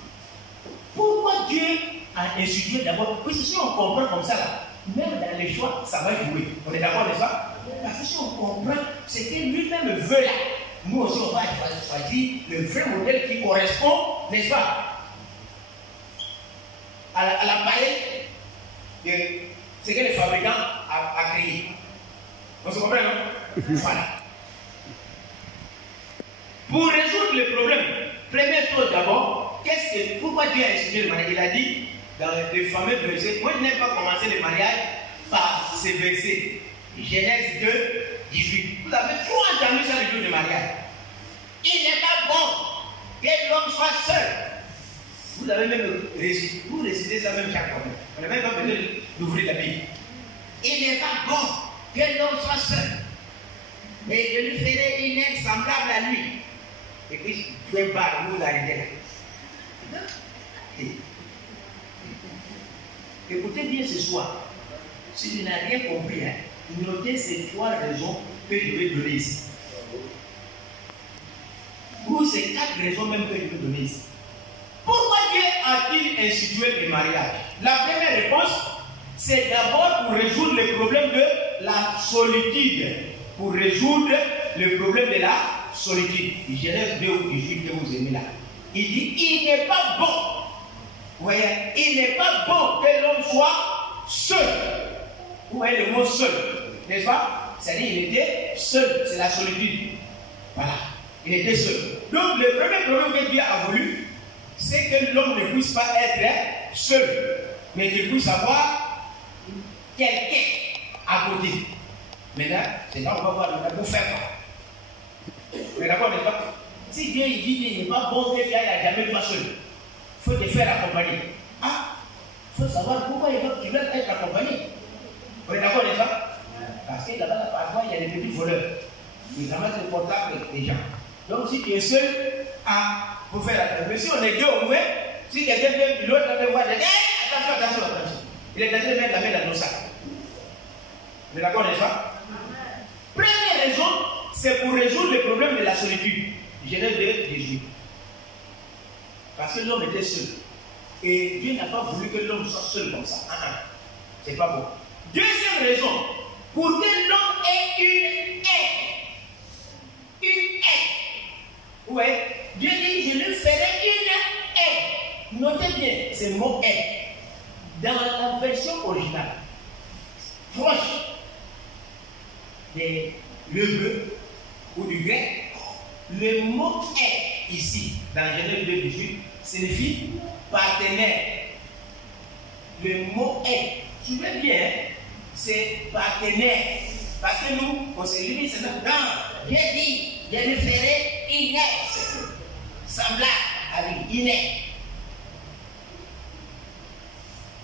Pourquoi Dieu a institué d'abord? Parce que si on comprend comme ça, là, même dans les choix, ça va jouer. On est d'accord, n'est-ce pas? Parce que si on comprend ce que lui-même veut là, nous aussi on va choisir le vrai modèle qui correspond, n'est-ce pas, à la palette de ce que le fabricant a créé. On se comprend, non? Voilà. Pour résoudre le problème, première chose d'abord, pourquoi Dieu a institué le mariage? Il a dit dans les fameux versets, moi je n'aime pas commencer le mariage par ces versets. Genèse 2, 18. Vous avez trop entendu ça le jour du mariage. Il n'est pas bon que l'homme soit seul. Vous avez même récité, vous récitez ça même chaque fois. On n'a même pas besoin d'ouvrir la Bible. Il n'est pas bon que l'homme soit seul. Et je lui ferai une aide semblable à lui. Et puis, je ne vais pas vous arrêter là. Écoutez bien ce soir. Si tu n'as rien compris, hein, notez ces 3 raisons que je vais donner ici. Ou ces 4 raisons même que je vais donner ici. a-t-il institué le mariage? La première réponse, c'est d'abord pour résoudre le problème de la solitude. Pour résoudre le problème de la solitude. Genèse 2 ou 18 que vous aimez là. Il dit, il n'est pas bon. Vous voyez, il n'est pas bon que l'homme soit seul. Vous voyez le mot seul, n'est-ce pas? C'est-à-dire qu'il était seul, c'est la solitude. Voilà, il était seul. Donc le premier problème que Dieu a voulu, c'est que l'homme ne puisse pas être seul, mais qu'il puisse avoir quelqu'un à côté. Maintenant, c'est là où on va voir le pour faire quoi. Mais d'accord, n'est-ce pas? Si Dieu il dit qu'il n'est pas bon que tu ailles à jamais toi seul, il faut te faire accompagner. Ah, il faut savoir pourquoi tu veux être accompagné. Vous êtes d'accord, n'est-ce pas? Parce que là-bas, parfois, il y a des petits voleurs. Ils ramassent le portable des gens. Donc, si tu es seul, faut faire attention. Mais si on est deux au moins, si quelqu'un vient, l'autre va voir, attention. Il est en train de mettre la main dans nos sacs. Vous êtes d'accord, n'est-ce pas? Première raison, c'est pour résoudre le problème de la solitude. Genèse 2, 18. Parce que l'homme était seul. Et Dieu n'a pas voulu que l'homme soit seul comme ça. C'est pas bon. Deuxième raison, pour que l'homme ait une aide. Une aide. Oui. Dieu dit, je lui ferai une aide. Notez bien ce mot aide. Dans la version originale, proche de l'hébreu ou du grec, le mot aide ici, dans Genèse 2, 18, signifie partenaire. Le mot aide, tu veux bien, c'est partenaire. Parce que nous, on s'est limité, c'est notre Dieu dit, je lui ferai une aide. Semblable avec une aide.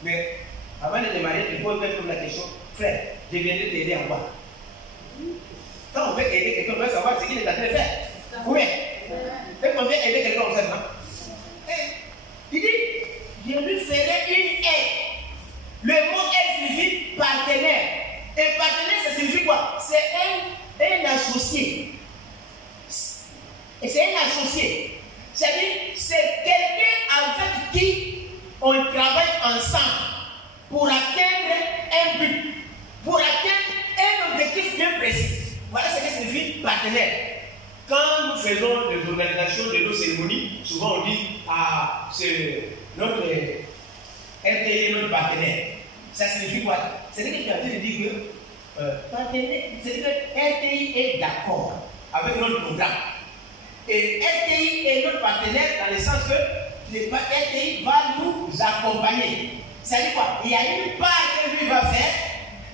Mais avant de démarrer, tu poses même la question, frère, je viendrai t'aider en quoi? Quand on veut aider quelqu'un, on veut savoir ce qu'il est en train de faire. Oui. Et on veut aider quelqu'un, on sait, non? Il dit, je lui ferai une aide. Le mot aide signifie partenaire. Et partenaire, ça signifie quoi? C'est un associé. Et c'est un associé. C'est-à-dire, c'est quelqu'un avec qui on travaille ensemble pour atteindre un but, pour atteindre un objectif bien précis. Voilà ce que signifie partenaire. Quand nous faisons des organisations de nos cérémonies, souvent on dit c'est notre RTI, notre partenaire. Ça signifie quoi? C'est-à-dire que tu as dit que partenaire, c'est que RTI est d'accord avec notre programme. Et RTI est notre partenaire dans le sens que RTI va nous accompagner. C'est-à-dire quoi? Il y a une part que lui va faire,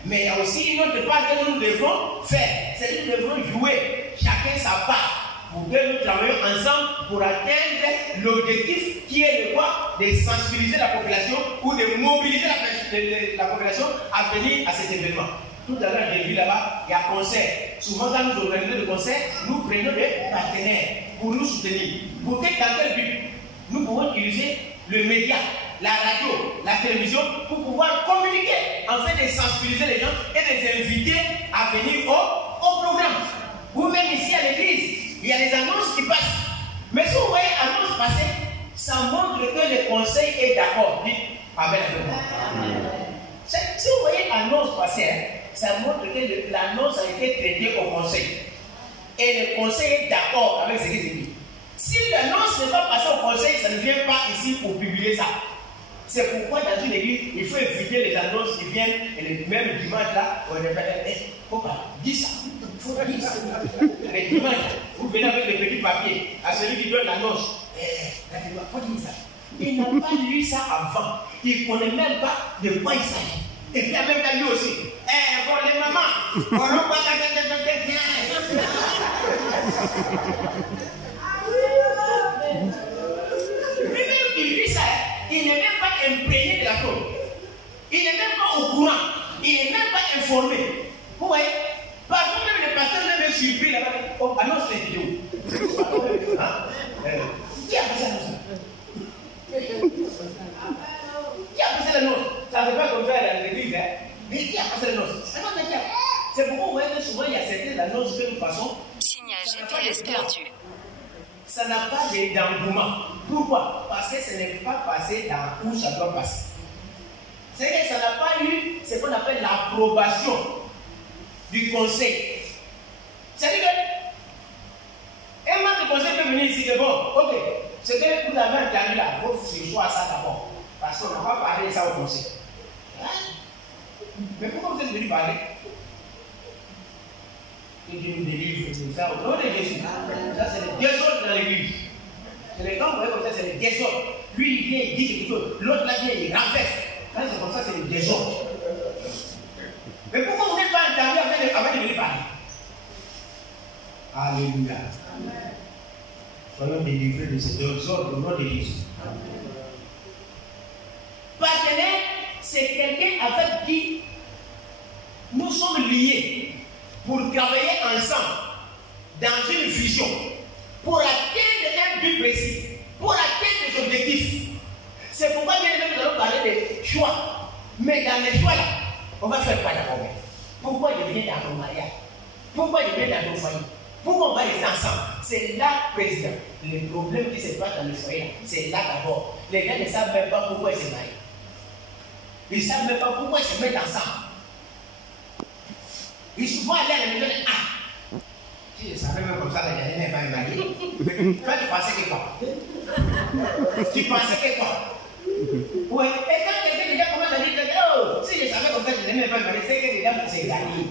mais il y a aussi une autre part que nous devons faire. C'est-à-dire que nous devons jouer chacun sa part pour que nous travaillions ensemble pour atteindre l'objectif qui est de quoi? De sensibiliser la population ou de mobiliser la population à venir à cet événement. Tout à l'heure, j'ai vu là-bas, il y a concert. Souvent, quand nous organisons des concerts, nous prenons des partenaires pour nous soutenir. Pour que dans quel but? Nous pouvons utiliser le média, la radio, la télévision pour pouvoir communiquer, afin de sensibiliser les gens et de les inviter à venir au programme. Ou même ici à l'église, il y a des annonces qui passent. Mais si vous voyez annonces passer, ça montre que le conseil est d'accord. Dites Amen. Si vous voyez annonce passer, ça montre que l'annonce a été traitée au conseil. Et le conseil est d'accord avec ce qui est dit. Si l'annonce n'est pas passée au conseil, ça ne vient pas ici pour publier ça. C'est pourquoi dans une église, il faut éviter les annonces qui viennent, et le même dimanche là, on répète, il ne faut pas dire ça. Il faut dire ça. Les dimanches, vous venez avec les petits papiers à celui qui donne l'annonce. Il faut dire ça. Il n'a pas lu ça avant. Il ne connaît même pas de quoi il s'agit. Et puis, avec lui aussi. Bon, les mamans, on n'a pas lui-même qui lit ça, il n'est même pas imprégné de la chose. Il n'est même pas au courant. Il n'est même pas informé. Vous voyez? Parfois même les pasteurs même surpris là-bas. On annonce les vidéos. Qui a passé l'annonce? Qui a passé l'annonce? Ça ne fait pas comme ça dans l'église. Mais qui a passé l'annonce? C'est pourquoi vous voyez que souvent il y a certaines annonces que nous passons. Signal GPS perdu. Ça n'a pas d'engouement. Pourquoi? Parce que ce n'est pas passé dans où ça doit passer. C'est que ça n'a pas eu ce qu'on appelle l'approbation du conseil. C'est-à-dire que un membre du conseil peut venir ici que bon, ok, c'est que vous avez entendu là, il faut se choisir ça d'abord. Parce qu'on n'a pas parlé de ça au conseil. Hein? Mais pourquoi vous êtes venu parler? Que Dieu nous délivre de ça au nom de Jésus. Ça, c'est le désordre dans l'église. C'est les gars, vous voyez comme ça, c'est le désordre. Lui, il vient, il dit quelque chose. L'autre là vient, il renverse. Quand c'est comme ça, c'est le désordre. Mais pourquoi vous n'êtes pas entendu avant de venir parler? Alléluia. Soyons délivrés de ce désordre au nom de Jésus. Partenaire, c'est quelqu'un avec qui nous sommes liés pour travailler ensemble dans une vision, pour atteindre un but précis, pour atteindre des objectifs. C'est pourquoi nous allons parler de choix. Mais dans les choix là, on va faire quoi d'abord? Pourquoi je viens dans ton mariage? Pourquoi je viens dans ton foyer? Pourquoi on va rester ensemble? C'est là, président, le problème qui se passe dans le foyer, c'est là d'abord. Les gars ne savent même pas pourquoi ils se marient. Ils ne savent même pas pourquoi ils se mettent ensemble. Ils se voient aller à la maison et ah, si je savais même comme ça, les gars n'aiment pas me marier. Toi, tu pensais que quoi? Tu pensais que quoi? Oui, et quand quelqu'un déjà commence à dire oh, si je savais comme ça, je n'aimais pas me marier, c'est que les gars c'est gagné.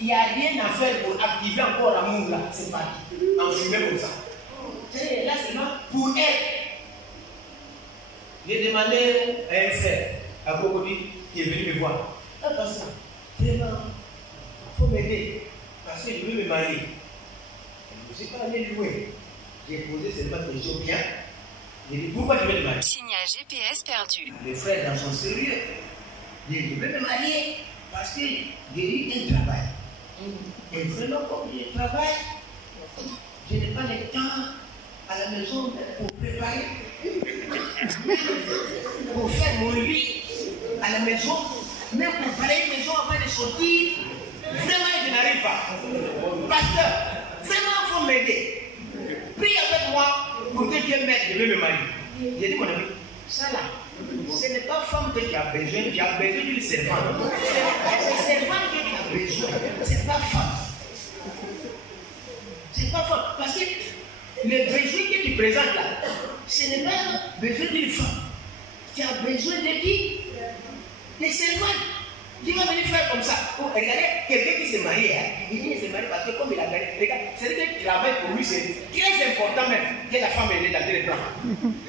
Il n'y a rien à faire pour activer encore l'amour là, c'est parti. En fumée comme ça. C'est là seulement pour être. J'ai demandé à un frère, à Bogodi, qui est venu me voir. Ah, pasteur, vraiment, il faut m'aider. Parce que je veux me marier. Je ne suis pas allé loin. J'ai posé seulement des questions bien. J'ai dit, pourquoi tu veux te marier? Signal GPS perdu. Le frère, dans son sérieux, il dit, je veux me marier parce que j'ai eu un travail. Et vraiment, comme je travaille, je n'ai pas le temps à la maison pour préparer, pour faire mon lit à la maison, même pour préparer une maison avant de sortir. Vraiment, je n'arrive pas. Pasteur, vraiment, il faut m'aider. Prie avec moi pour que Dieu m'aide, je veux me marier. J'ai dit, mon ami, ça là, ce n'est pas femme que tu as besoin d'une servante. C'est servante que tu as besoin, c'est pas femme. C'est pas femme. Parce que le besoin que tu présentes là, ce n'est pas besoin d'une femme. Tu as besoin de qui? Des servantes. Qui va venir faire comme ça? Oh, regardez, quelqu'un qui s'est marié, hein, il vient se marier parce que comme il a gagné, regarde, c'est que le travail pour lui, c'est très important même que la femme ait dans le plan.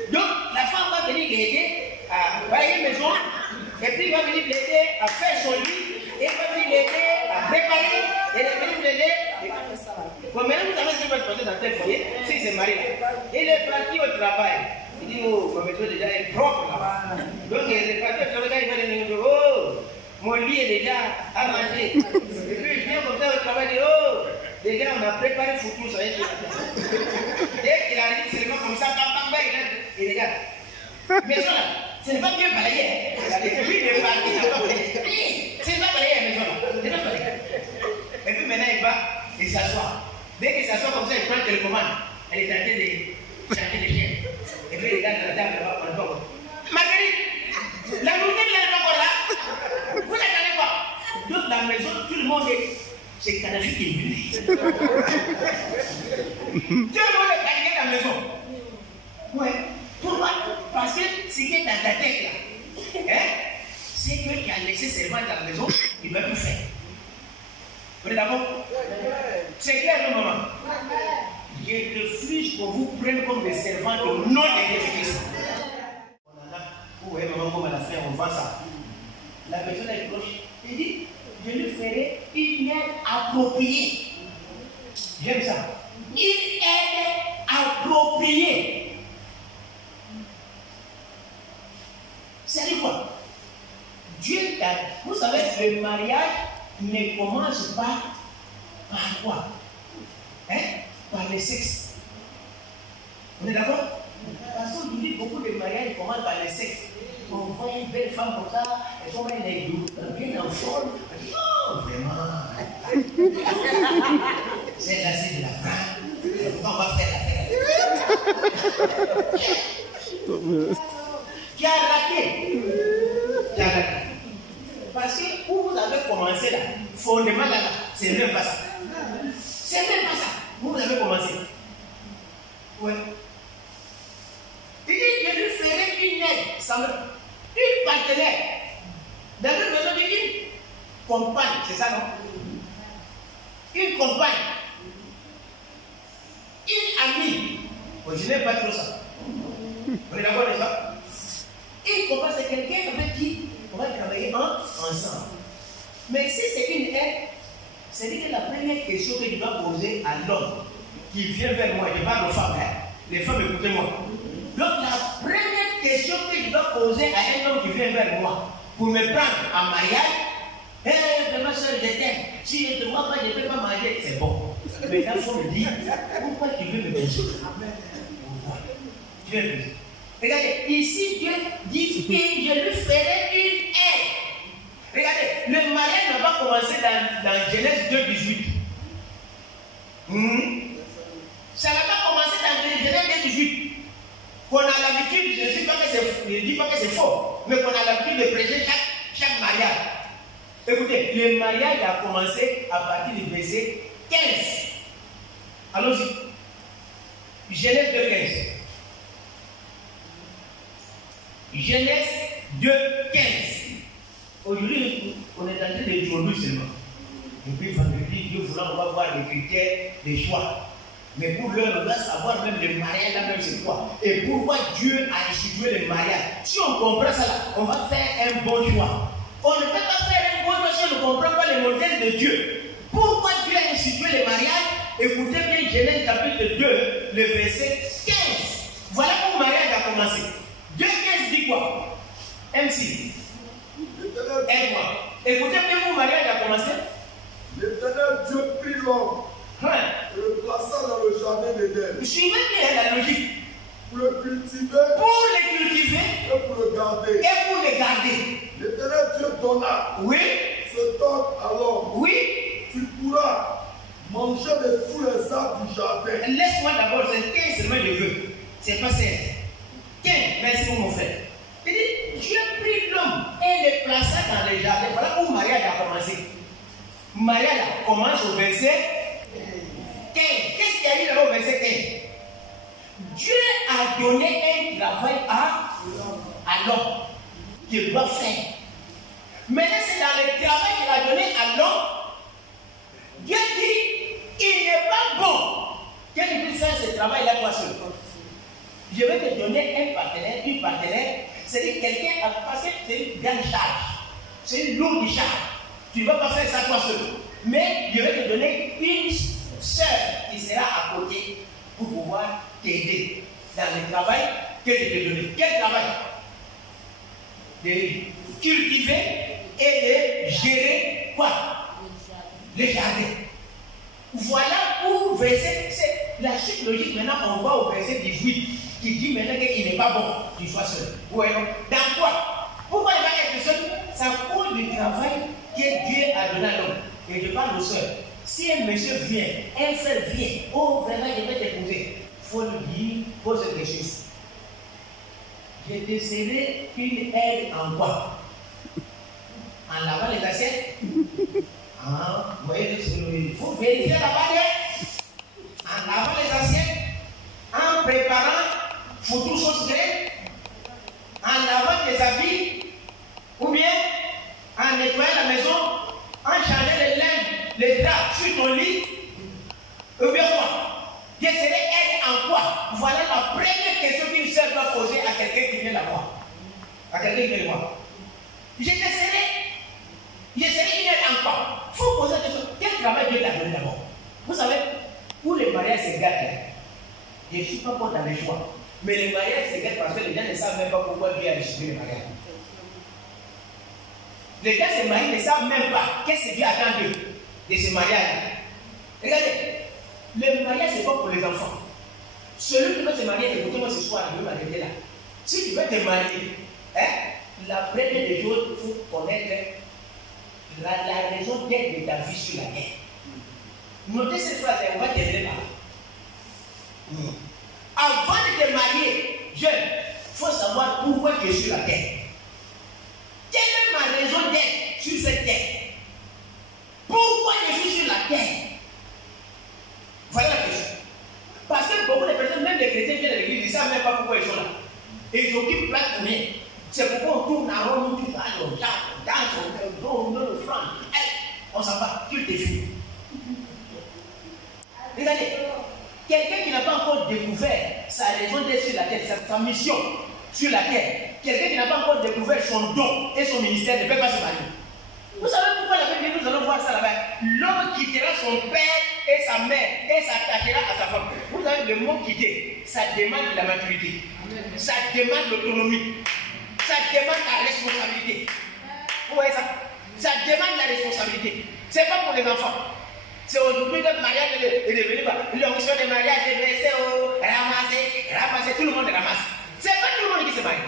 Donc, la femme va venir l'aider à bailler une maison, et puis il va venir l'aider à faire son lit, et il va venir l'aider à préparer, et il va venir l'aider. Bon, maintenant, vous savez ce qui va se passer dans tel foyer, s'il s'est marié là. Il est parti au travail. Il dit, oh, ma maison déjà est propre là. Donc, il est parti au travail, il va venir, oh, mon lit est déjà arrangé. Et puis, je viens comme ça au travail, il dit, oh, déjà, on a préparé le foutu, ça y est. Dès qu'il arrive, c'est seulement comme ça, bam, bam, il regarde. Maison là, ce n'est pas bien balayé. Et puis, il est parti, il n'a pas balayé. Ce n'est pas balayé la maison là. Ce n'est pas balayé. Et puis, maintenant, il va, il s'assoit. Dès qu'il s'assoit comme ça, il prend le télécommande. Elle est en train de changer les chiens. Et puis, il regarde la table, il va prendre. Marguerite, la nourriture n'est pas encore là. Vous attendez quoi? Donc, la maison, tout le monde est. C'est Kadhafi qui est venu. Tout le monde est gagné dans la maison. Ouais. Pourquoi? Parce que ce qui est dans ta tête là, hein, c'est que tu as laissé servant dans la maison, il ne va plus faire. Vous êtes d'accord? C'est clair, non, maman? Je refuse qu'on vous prenne comme des servants au nom de Jésus-Christ. On en a. Vous voyez, maman, comme elle a fait, on vend ça. La personne est proche. Il dit, je lui ferai une aide appropriée. J'aime ça. Une aide appropriée. C'est quoi? Dieu t'a. Vous savez, le mariage ne commence pas par quoi? Hein? Par le sexe. On est d'accord? Parce qu'on dit beaucoup de mariages commencent par le sexe. On voit une belle femme comme ça, elles sont bien en forme. Oh, vraiment. C'est là, c'est de la femme. On va faire la fête. Tu as raté. Tu as raté. Parce que où vous avez commencé là, fondement là, c'est même pas ça. C'est même pas ça. Vous avez commencé. Ouais. Il dit, je lui ferai une aide, une partenaire. Dans le maison, il dit, compagne, c'est ça non? Une compagne. Une amie. Vous ne n'aimez pas trop ça. Vous êtes d'accord avec ça? Une compagne, c'est quelqu'un avec qui on va travailler ensemble. Mais si c'est une aide, c'est-à-dire que la première question que je dois poser à l'homme qui vient vers moi, je parle aux femmes, hein? Les femmes, écoutez-moi. Donc la première question que je dois poser à un homme qui vient vers moi pour me prendre en mariage, vraiment soeur, je t'aime. Si je ne te vois pas, je ne peux pas manger, c'est bon. Mais quand il faut me dire, pourquoi tu veux me baiser? Pourquoi? Tu veux me baiser? Regardez, ici Dieu dit que je lui ferai une aide. Regardez, le mariage n'a pas commencé dans Genèse 2,18. Ça n'a pas commencé dans Genèse 2,18. Qu'on a l'habitude, je ne dis pas que c'est faux, mais qu'on a l'habitude de prêcher chaque mariage. Écoutez, le mariage a commencé à partir du verset 15. Allons-y. Genèse 2,15. Genèse 2,15. Aujourd'hui, on est en train d'introduire seulement. Depuis vendredi, Dieu voulant, on va voir les critères des choix. Mais pour l'heure, on doit savoir même le mariage là-même c'est quoi. Et pourquoi Dieu a institué le mariage. Si on comprend ça là, on va faire un bon choix. On ne peut pas faire un bon choix si on ne comprend pas le modèle de Dieu. Pourquoi Dieu a institué le mariage? Écoutez bien Genèse chapitre 2, le verset 15. Voilà où le mariage a commencé. 2,15 dit quoi? MC. Aide-moi. Écoutez bien où le mariage a commencé. L'Éternel Dieu prit l'homme et le plaça dans le jardin d'Éden. Suivez bien la logique. Pour le cultiver. Pour le cultiver. Et pour le garder. Et pour le garder. L'Éternel Dieu donna. Oui. Cet ordre à l'homme. Oui. Tu pourras manger de tous les arbres du jardin. Laisse-moi d'abord, c'est 15 seulement je veux. C'est pas 16. Tiens, merci pour mon frère. Il dit, Dieu prit l'homme et le plaça dans le jardin. Voilà où le mariage a commencé. Le mariage commence au verset 15. Qu'est-ce qu'il y a dit là au verset 15? Dieu a donné un travail à l'homme qu'il doit faire. Maintenant, c'est dans le travail qu'il a donné à l'homme. Dieu dit, il n'est pas bon qu'il puisse faire ce travail-là toi seul. Je vais te donner un partenaire, une partenaire, c'est-à-dire quelqu'un à passer, c'est une grande charge. C'est une lourde charge. Tu ne vas pas faire ça toi seul. Mais je vais te donner une sœur qui sera à côté pour pouvoir t'aider dans le travail que je t'ai donné. Quel travail? De cultiver et de gérer quoi? Le jardin. Voilà où verset, c'est la suite logique. Maintenant, on va au verset 18 qui dit maintenant qu'il n'est pas bon qu'il soit seul. Ouais, dans quoi? Pourquoi il va être seul? Ça cause du travail que Dieu a donné à l'homme. Et je parle aux sœurs. Si un monsieur vient, un frère vient, oh vraiment je vais t'épouser, il faut lui dire, pose quelque chose. Je te serai une aide en quoi? En lavant les assiettes? Vous voyez, il faut vérifier la barrière. En lavant les assiettes, en préparant photo sauce graine, en lavant les habits, ou bien en nettoyant la maison, en changeant les linges, les draps sur ton lit, ou bien quoi? Je serai aide en quoi? Voilà la première question qu'une sœur doit poser à quelqu'un qui vient la voir. À quelqu'un qui vient la voir. Je serai une aide en quoi? Il faut poser la question. Quel travail Dieu t'a donné d'abord? Vous savez, pour les mariages se gâtent, je ne suis pas contre dans les choix. Mais les mariages se gâtent parce que les gens ne savent même pas pourquoi Dieu a décidé les mariages. Les gens se marient ne savent même pas qu'est-ce que Dieu attend d'eux de ce mariage. Regardez, le mariage c'est pas pour les enfants. Celui qui veut se marier, écoutez-moi ce soir, je vais m'arrêter là. Si tu veux te marier, la première des choses, il faut connaître la raison d'être de ta vie sur la terre. Notez cette phrase, on va terminer par là. Avant de te marier, jeune, il faut savoir pourquoi tu es sur la terre. Quelle est ma raison d'être sur cette terre? Pourquoi je suis sur la terre? Voilà la question. Parce que beaucoup de personnes, même les chrétiens viennent à l'église, ils ne savent même pas pourquoi ils sont là. Et ils occupent place pour rien. C'est pourquoi on tourne en rond, on tourne on danse, on donne le franc. On s'en va, tu t'es fini. Regardez, quelqu'un qui n'a pas encore découvert sa raison d'être sur la terre, sa mission sur la terre, quelqu'un qui n'a pas encore découvert son don et son ministère ne peut pas se marier. Vous savez pourquoi la Bible dit, nous allons voir ça là-bas. L'homme quittera son père et sa mère et s'attachera à sa femme. Vous savez, le mot quitter, ça demande de la maturité. Ça demande l'autonomie. Ça demande la responsabilité. Vous voyez ça? Ça demande la responsabilité. Ce n'est pas pour les enfants. C'est aujourd'hui que le mariage est devenu l'onction de mariage est blessé, ramasser, tout le monde ramasse. Ce n'est pas tout le monde qui se marie.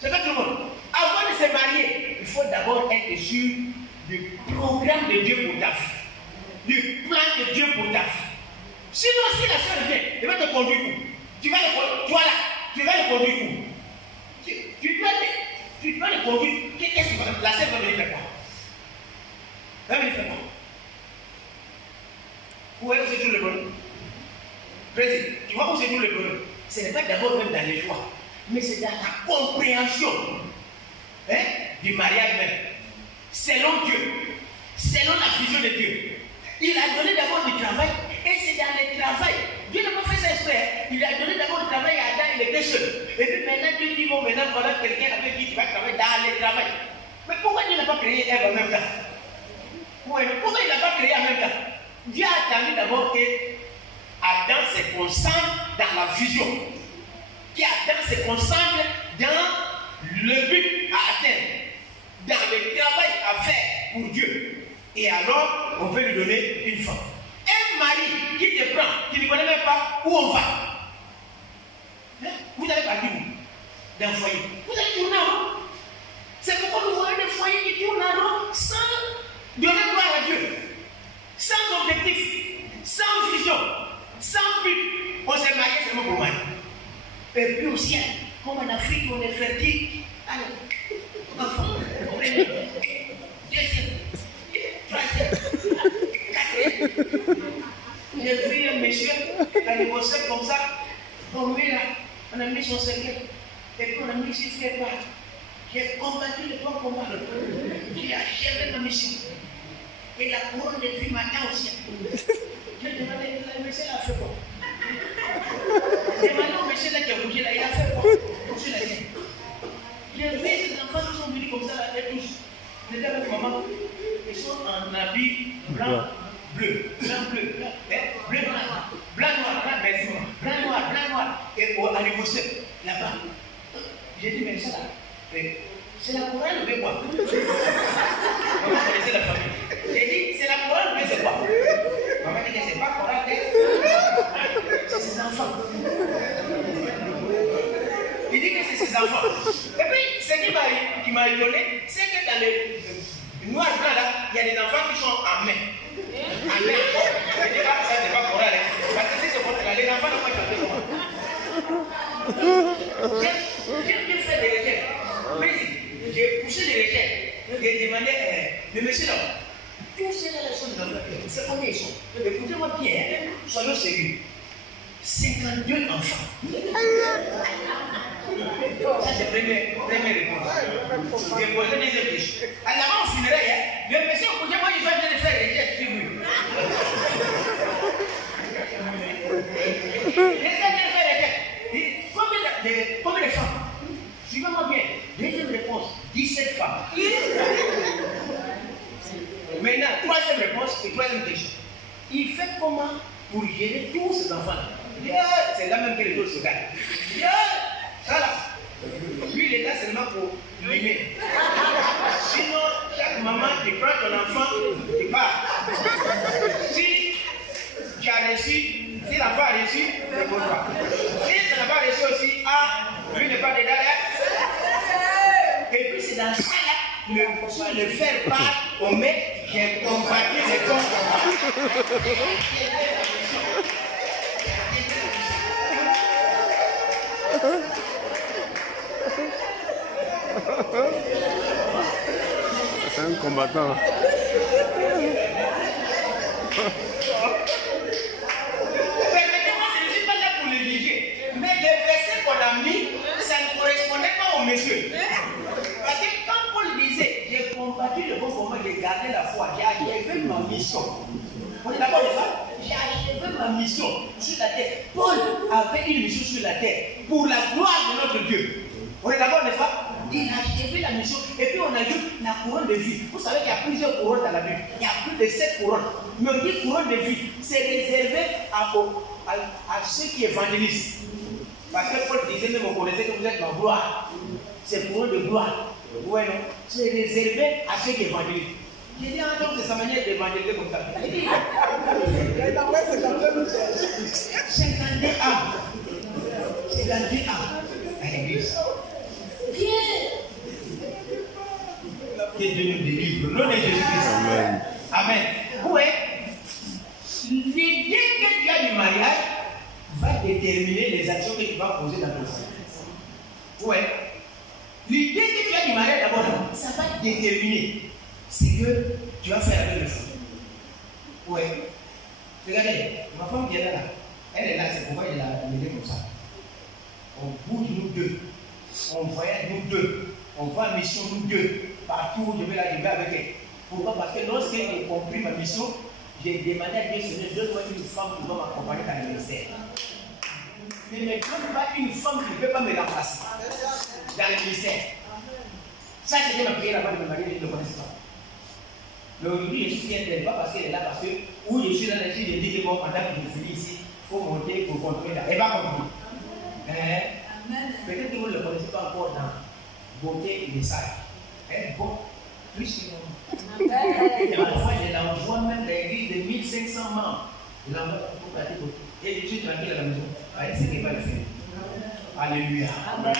Ce n'est pas tout le monde. Avant de se marier, il faut d'abord être sûr du programme de Dieu pour ta vie. Du plan de Dieu pour ta vie. Sinon, si la soeur vient, elle va te conduire où? Tu vas le conduire où? Tu dois le conduire. Qu'est-ce que tu vas faire? La soeur va venir faire quoi? Va venir faire quoi? Où est-ce que c'est tout le problème? Président, tu vois où c'est tout le problème? Ce n'est pas d'abord même dans les choix, mais c'est dans la compréhension du mariage même. Selon Dieu, selon la vision de Dieu. Il a donné d'abord du travail, et c'est dans le travail. Dieu n'a pas fait ça exprès. Il a donné d'abord du travail à Adam, il était seul. Et puis maintenant, Dieu dit, bon, maintenant, voilà quelqu'un avec qui tu vas travailler dans le travail. Mais pourquoi Dieu n'a pas créé Ève en même temps? Oui, pourquoi il n'a pas créé en même temps? Dieu a attendu d'abord que Adam se concentre dans la vision. Qu'Adam se concentre dans le but à atteindre, dans le travail à faire pour Dieu. Et alors, on peut lui donner une femme. Un mari qui te prend, qui ne connaît même pas où on va. Vous allez partir où? D'un foyer. Vous allez tourner en rond. C'est pourquoi nous voyons des foyers qui tournent en rond sans donner gloire à Dieu. Sans objectif, sans vision, sans but. On s'est marié seulement pour marier. Et puis au ciel, comme en Afrique, on est fertile. Allez, enfant, premier, deuxième, troisième, quatrième. J'ai vu un monsieur qui a négocié comme ça. Bon, lui là, on a mis son secret. Et puis on a mis ses frères là. J'ai combattu le bon combat. J'ai achevé ma mission. Et la couronne de vie matin aussi. J'ai demandé, le monsieur a fait quoi? J'ai demandé au monsieur là qui a bougé là, il a fait quoi? Monsieur l'a dit. J'ai vu ces enfants qui sont venus comme ça, la tête tous. Ils étaient avec maman. Ils sont en habit blanc, bleu, blanc, bleu, bleu, noir, blanc, noir, blanc, noir, blanc, noir. Et à l'anniversaire, là-bas. J'ai dit, mais ça là, c'est la couronne ou bien quoi? Vous connaissez la famille. J'ai dit, c'est la couronne ou bien c'est quoi? Maman dit que c'est pas couronne, c'est ses enfants. Il dit que c'est ses enfants. Et puis, ce qui m'a étonné, c'est que dans le noir blanc là, il y a des enfants qui sont en main. En main. Je dis pas que ça n'est pas couronne. Parce que si c'est couronne là, les enfants n'ont pas chanté comment. J'ai fait des requêtes. J'ai poussé les requêtes. J'ai demandé, le monsieur là, tous ces là sont des enfants. C'est combien ils sont? Écoutez-moi bien, soyons sérieux. 52 enfants. Ça, c'est la première réponse. J'ai posé des questions. Alors, au funérailles, le monsieur, écoutez-moi, il va bien faire les requêtes sur lui. Combien de femmes? Suivez-moi bien. Deuxième réponse, 17 femmes. Maintenant, troisième réponse et troisième question. Il fait comment pour gérer tous ces enfants-là? C'est là même que les autres se gagnent. Ça là. Lui, il est là seulement pour l'aimer. Sinon, chaque maman qui prend ton enfant, il part. Si tu as réussi, si l'enfant a réussi, ne pose pas. Si tu n'as pas réussi aussi, lui n'est pas dedans là. Et puis c'est dans ça là, le faire part au mec, j'ai combattu les combats. C'est un combattant. Permettez-moi, je ne suis pas là pour le juger. Mais les versets qu'on a mis, ça ne correspondait pas au monsieur. Parce que quand Paul disait, j'ai combattu le bon combat, j'ai gardé la foi, j'ai achevé ma mission. On est d'accord avec ça? J'ai achevé ma mission sur la terre. Paul avait une mission sur la terre pour la gloire de notre Dieu. On est d'accord, n'est-ce pas? Il a achevé la mission. Et puis on ajoute la couronne de vie. Vous savez qu'il y a plusieurs couronnes dans la Bible. Il y a plus de 7 couronnes. Mais on dit couronne de vie. C'est réservé à ceux qui évangélisent. Parce que Paul disait, même vous connaissez que vous êtes en gloire. C'est couronne de gloire. Ouais, non? C'est réservé à ceux qui évangélisent. J'ai dit, donc c'est sa manière d'évangéliser comme ça. 52 âmes. 52 âmes à l'église. Que Dieu nous délivre. Nom de Jésus-Christ. Amen. Amen. Ouais. L'idée que tu as du mariage va déterminer les actions que tu vas poser dans ton vie. Ouais. L'idée que tu as du mariage d'abord, ça va déterminer ce que tu vas faire avec le fou. Ouais. Regardez, ma femme qui est là, elle est là, c'est pourquoi elle a amené comme ça. On bouge nous deux. On voyage nous deux. On va en mission nous deux. Partout où je vais l'arriver avec elle. Pourquoi? Parce que lorsque j'ai compris ma mission, j'ai demandé à Dieu, Seigneur, donne-moi une femme qui va m'accompagner dans le ministère. Mais ne me donne pas une femme qui ne peut pas me remplacer dans le ministère. Ça, c'était ma prière avant de me marier, je ne le connaissais pas. Mais aujourd'hui, je suis fier d'elle, pas parce qu'elle est là, parce que où je suis là, je dis que bon, pendant que je finis ici, il faut monter pour contrôler là. Elle va comprendre. Peut-être que vous ne le connaissez pas encore dans beauté et message. Elle est bonne, plus que moi. Et à la fois, je l'envoie même dans l'église de 1500 membres. Je l'envoie pour pratiquer beauté. Et je suis tranquille à la maison. C'est ce qu'il va le faire. Alléluia. Amen.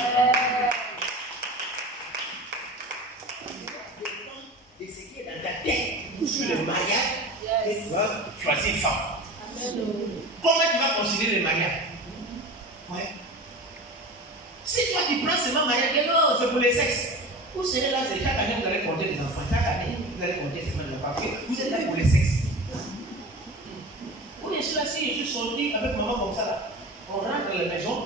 Et ce qui est dans ta tête sur le mariage, tu dois choisir femme. Comment tu vas considérer le mariage? Ouais. Si toi tu prends seulement mariage, non, c'est pour les sexes. Vous serez là, c'est chaque année vous allez compter des enfants. Chaque année vous allez compter seulement des enfants. Vous êtes là pour les sexes. Vous êtes là, si je suis sorti avec maman comme ça, là, on rentre dans la maison.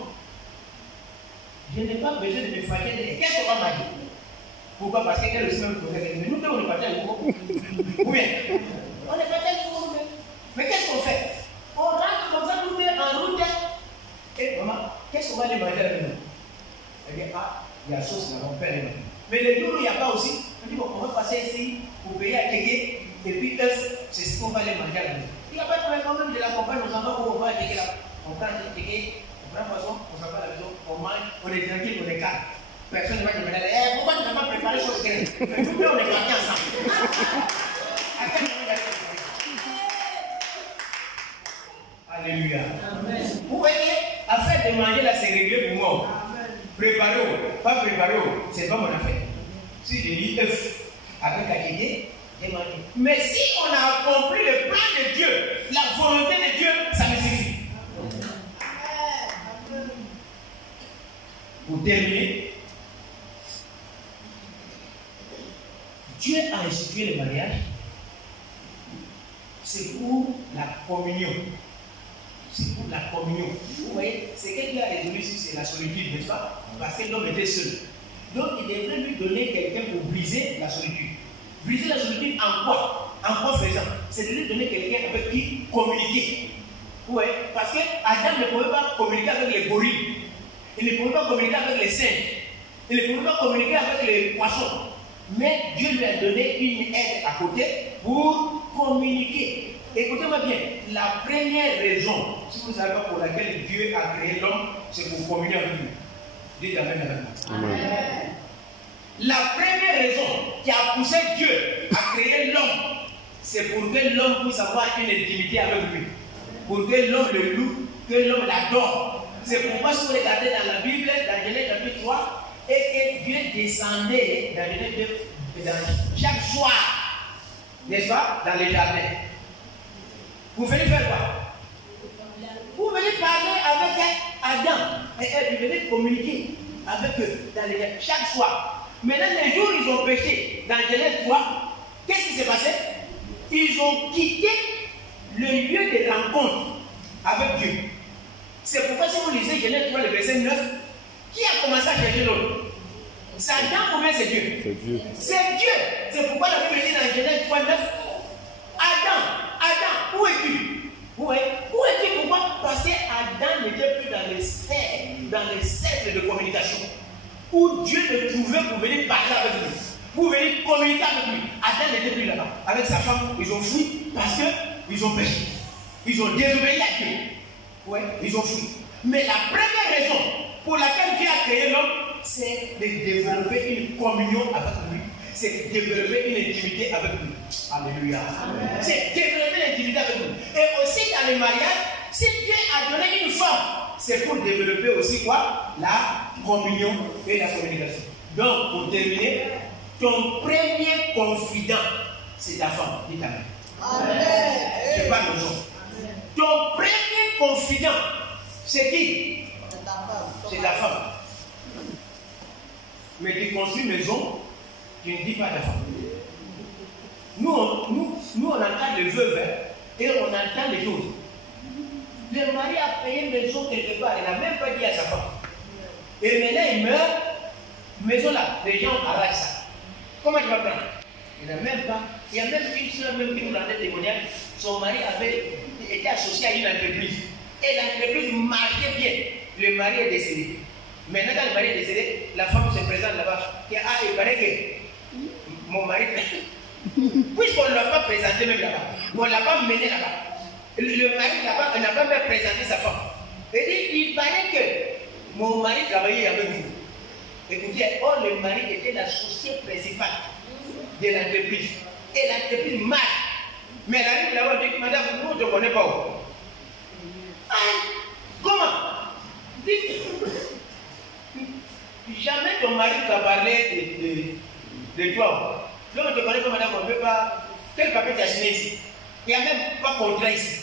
Je n'ai pas besoin de me fatiguer. Qu'est-ce qu'on va marier? Pourquoi? Parce qu'elle aussi même pour mais nous deux on est partis avec vous. Ou bien on est partis avec vous. Mais qu'est-ce qu'on fait? On rentre comme ça, nous deux en route. Et maman, qu'est-ce qu'on va aller manger avec nous? Elle dit, ah, il y a sauce là, on peut aller manger. Mais le jour où il n'y a pas aussi, on dit, bon, on va passer ici pour payer à Kéké, et puis œuf, c'est ce qu'on va aller manger à la maison. Il n'y a pas de problème, quand même, je l'accompagne, on s'en va où on va à Kéké là. On prend Kéké, on prend poisson, on s'en va à la maison, on mange, on est tranquille, on est calme. Personne ne va demander, pourquoi tu n'as pas préparé chose graine? Mais nous deux, on est partis ensemble. À quel moment il y a Alléluia. Amen. Vous voyez, affaire de manger là, c'est réglé pour moi. Préparez-vous, pas préparez-vous, c'est pas mon affaire. Si je dis œuf avec la Kéké, j'ai mangé. Mais si on a compris le plan de Dieu, la volonté de Dieu, ça me suffit. Pour terminer, Dieu a institué le mariage, c'est pour la communion. C'est pour la communion. Vous voyez, c'est que Dieu a résolu ici, c'est la solitude, n'est-ce pas? Parce que l'homme était seul. Donc il devrait lui donner quelqu'un pour briser la solitude. Briser la solitude en quoi? En quoi faisant? C'est de lui donner quelqu'un avec qui communiquer. Vous voyez? Parce que Adam ne pouvait pas communiquer avec les gorilles. Il ne pouvait pas communiquer avec les singes. Il ne pouvait pas communiquer avec les poissons. Mais Dieu lui a donné une aide à côté pour communiquer. Écoutez-moi bien, la première raison, si vous savez pas pour laquelle Dieu a créé l'homme, c'est pour communiquer avec lui. Dites Amen avec moi. Amen. La première raison qui a poussé Dieu à créer l'homme, c'est pour que l'homme puisse avoir une intimité avec lui. Pour que l'homme le loue, que l'homme l'adore. C'est pourquoi si vous regardez dans la Bible, dans Genèse chapitre 3, et que Dieu descendait dans Genèse 2, chaque soir, n'est-ce pas, dans les jardins. Vous venez faire quoi? Vous venez parler avec elle. Adam et Ève, ils venaient communiquer avec eux dans les chaque soir. Maintenant, les jours où ils ont péché dans Genèse 3, qu'est-ce qui s'est passé? Ils ont quitté le lieu de rencontre avec Dieu. C'est pourquoi si vous lisez Genèse 3, le verset 9, qui a commencé à chercher l'autre? C'est Adam ou bien c'est Dieu? C'est Dieu. C'est Dieu. C'est pourquoi la Bible dit dans Genèse 3, 9, Adam, où es-tu? Où es-tu? Pourquoi? Parce que Adam n'était plus dans les cercles de communication où Dieu le trouvait pour venir parler avec lui, pour venir communiquer avec lui. Adam n'était plus là-bas. Avec sa femme, ils ont fui parce qu'ils ont péché. Ils ont désobéi à Dieu. Ouais, ils ont fui. Mais la première raison pour laquelle Dieu a créé l'homme, c'est de développer une communion avec lui. C'est de développer une intimité avec lui. Alléluia. C'est développer l'intimité avec lui. Et aussi dans le mariage, si Dieu a donné une femme, c'est pour développer aussi quoi? La communion et la communication. Donc, pour terminer, ton premier confident, c'est ta femme. Dis amen. Amen. Je parle aux gens. Ton premier confident, c'est qui? C'est ta femme. C'est ta femme. Mais tu construis une maison, tu ne dis pas à ta femme. Nous, on entend les veuves et on entend les choses. Le mari a payé une maison quelque part, il n'a même pas dit à sa femme. Et maintenant il meurt, maison là, les gens arrachent ça. Comment tu vas prendre? Il n'a même pas. Il y a même une soeur même qui nous rendait témoignage. Son mari avait été associé à une entreprise. Et l'entreprise marchait bien. Le mari est décédé. Maintenant, quand le mari est décédé, la femme se présente là-bas. Et il paraît que mon mari, puisqu'on ne l'a pas présenté même là-bas, on ne l'a pas mené là-bas. Le mari n'a pas même présenté sa femme. Et dit, il paraît que mon mari travaillait avec vous. Écoutez, le mari était l'associé principal de l'entreprise. Et l'entreprise marche. Mais elle arrive là-bas et dit, madame, nous ne te connaissons pas. Ah, comment? Dites, jamais ton mari t'a parlé de toi. Donc on ne te connaît pas, madame, on ne peut pas. Quel papier tu as signé ici? Il n'y a même pas contrat ici.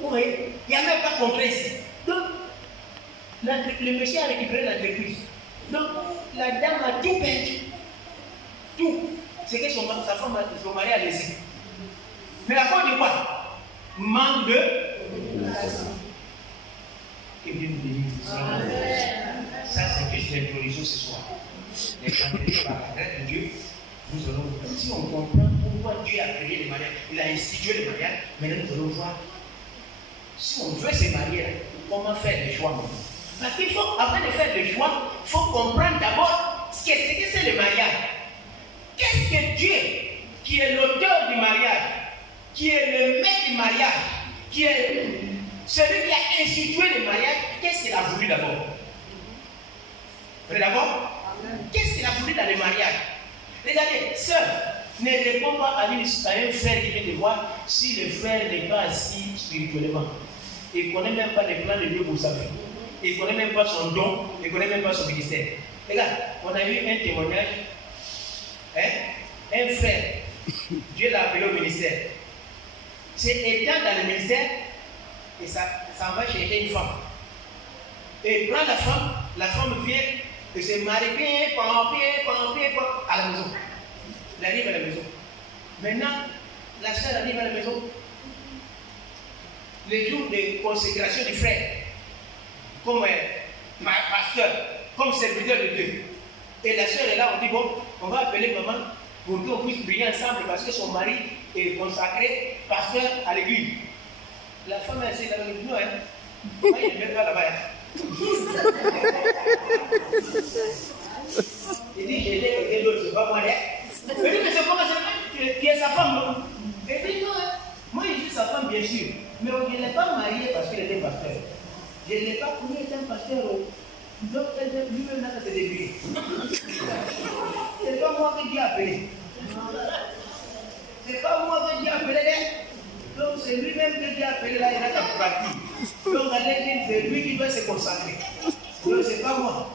Vous voyez? Il n'y a même pas contrat ici. Donc, le monsieur a récupéré l'entreprise. Donc, la dame a tout perdu. Tout. C'est que sa femme, son mari a laissé. Mais à cause de quoi? Manque de. Que Dieu nous bénisse. Ça, c'est juste l'introduction ce soir. Les candidats par la grâce de Dieu, nous allons, si on comprend pourquoi Dieu a créé le mariage, il a institué le mariage, maintenant nous allons voir si on veut se marier, comment faire les choix. Parce qu'il faut, avant de faire les choix, il faut comprendre d'abord ce que c'est le mariage. Qu'est-ce que Dieu, qui est l'auteur du mariage, qui est le maître du mariage, qui est celui qui a institué le mariage, qu'est-ce qu'il a voulu d'abord? D'abord, qu'est-ce qu'il a voulu dans le mariage? Regardez, sœur, ne réponds pas à un frère qui vient te voir si le frère n'est pas assis spirituellement. Il ne connaît même pas les plans de Dieu pour sa vie. Il ne connaît même pas son don, il ne connaît même pas son ministère. Regarde, on a eu un témoignage. Un frère, Dieu l'a appelé au ministère. C'est étant dans le ministère, et ça va chercher une femme. Et il prend la femme vient et se marie bien, à la maison. Il arrive à la maison. Maintenant, la soeur arrive à la maison. Le jour de consécration du frère, comme pasteur, comme serviteur de Dieu. Et la soeur est là, on dit bon, on va appeler maman pour qu'on puisse prier ensemble parce que son mari est consacré pasteur à l'église. La femme est assise là, elle dit non, moi il ne vient pas là-bas. Il dit j'ai aidé l'autre, c'est pas moi. Il dit mais c'est comment qui est sa femme? Il dit non, moi je suis sa femme bien sûr, mais je ne l'ai pas mariée parce qu'il était pasteur. Je ne l'ai pas connu étant pasteur. Donc, lui-même là, c'est débrouillé. C'est pas moi qui Dieu a appelé. C'est pas moi que Dieu a appelé. Donc, c'est lui-même que Dieu a appelé là, il a ta partie. Donc, c'est lui qui doit se consacrer. Donc, c'est pas moi.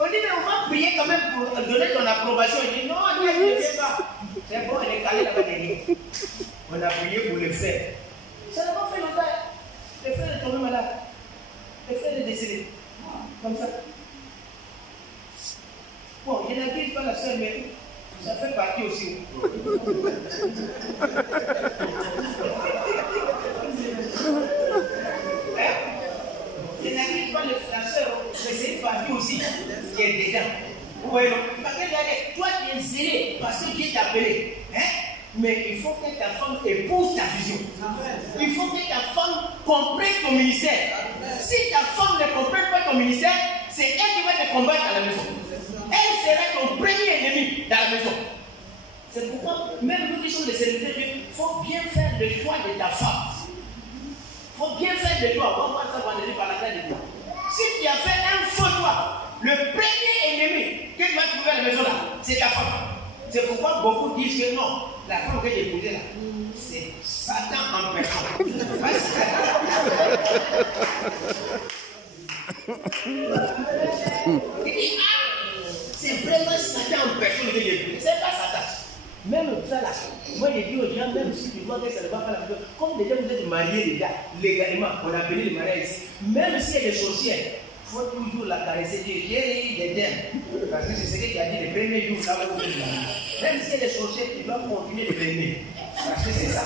On dit, mais on va prier quand même pour donner ton approbation. Il dit, non, Dieu ne vient pas. C'est bon, elle est calée là-bas derrière. On a prié pour le frère. Ça n'a pas fait longtemps. Le frère est tombé malade. Le frère est décédé. Comme ça. Bon, je n'accuse pas la sœur, mais ça fait partie aussi. Je n'accuse pas la sœur, mais c'est une partie aussi qui est dedans. Oui, parce que toi tu es zélé parce que Dieu t'a appelé. Mais il faut que ta femme épouse ta vision. Il faut que ta femme comprenne ton ministère. Si ta femme ne comprend pas ton ministère, c'est elle qui va te combattre à la maison. Elle sera ton premier ennemi dans la maison. C'est pourquoi, même nous qui sommes des serviteurs, il faut bien faire le choix de ta femme. Il faut bien faire le choix. On va voir ça vendredi par la grâce de Dieu. Si tu as fait un faux choix, le premier ennemi que tu vas trouver à la maison là, c'est ta femme. C'est pourquoi beaucoup disent que non, la femme que j'ai épousée là, c'est Satan en personne. Il dit, c'est vraiment Satan en personne que j'ai épousée. C'est pas Satan. Même ça là, moi j'ai dit aux gens, même si tu vois que ça ne va pas la maison, comme déjà vous êtes mariés déjà, légalement, on a appelé le mariage ici, même si elle est sorcière, il faut toujours la caresser, dire j'ai des dents. Parce que c'est ce que tu as dit le premier jour, là où même si elle est sorcière, tu dois continuer de l'aimer. Parce que c'est ça.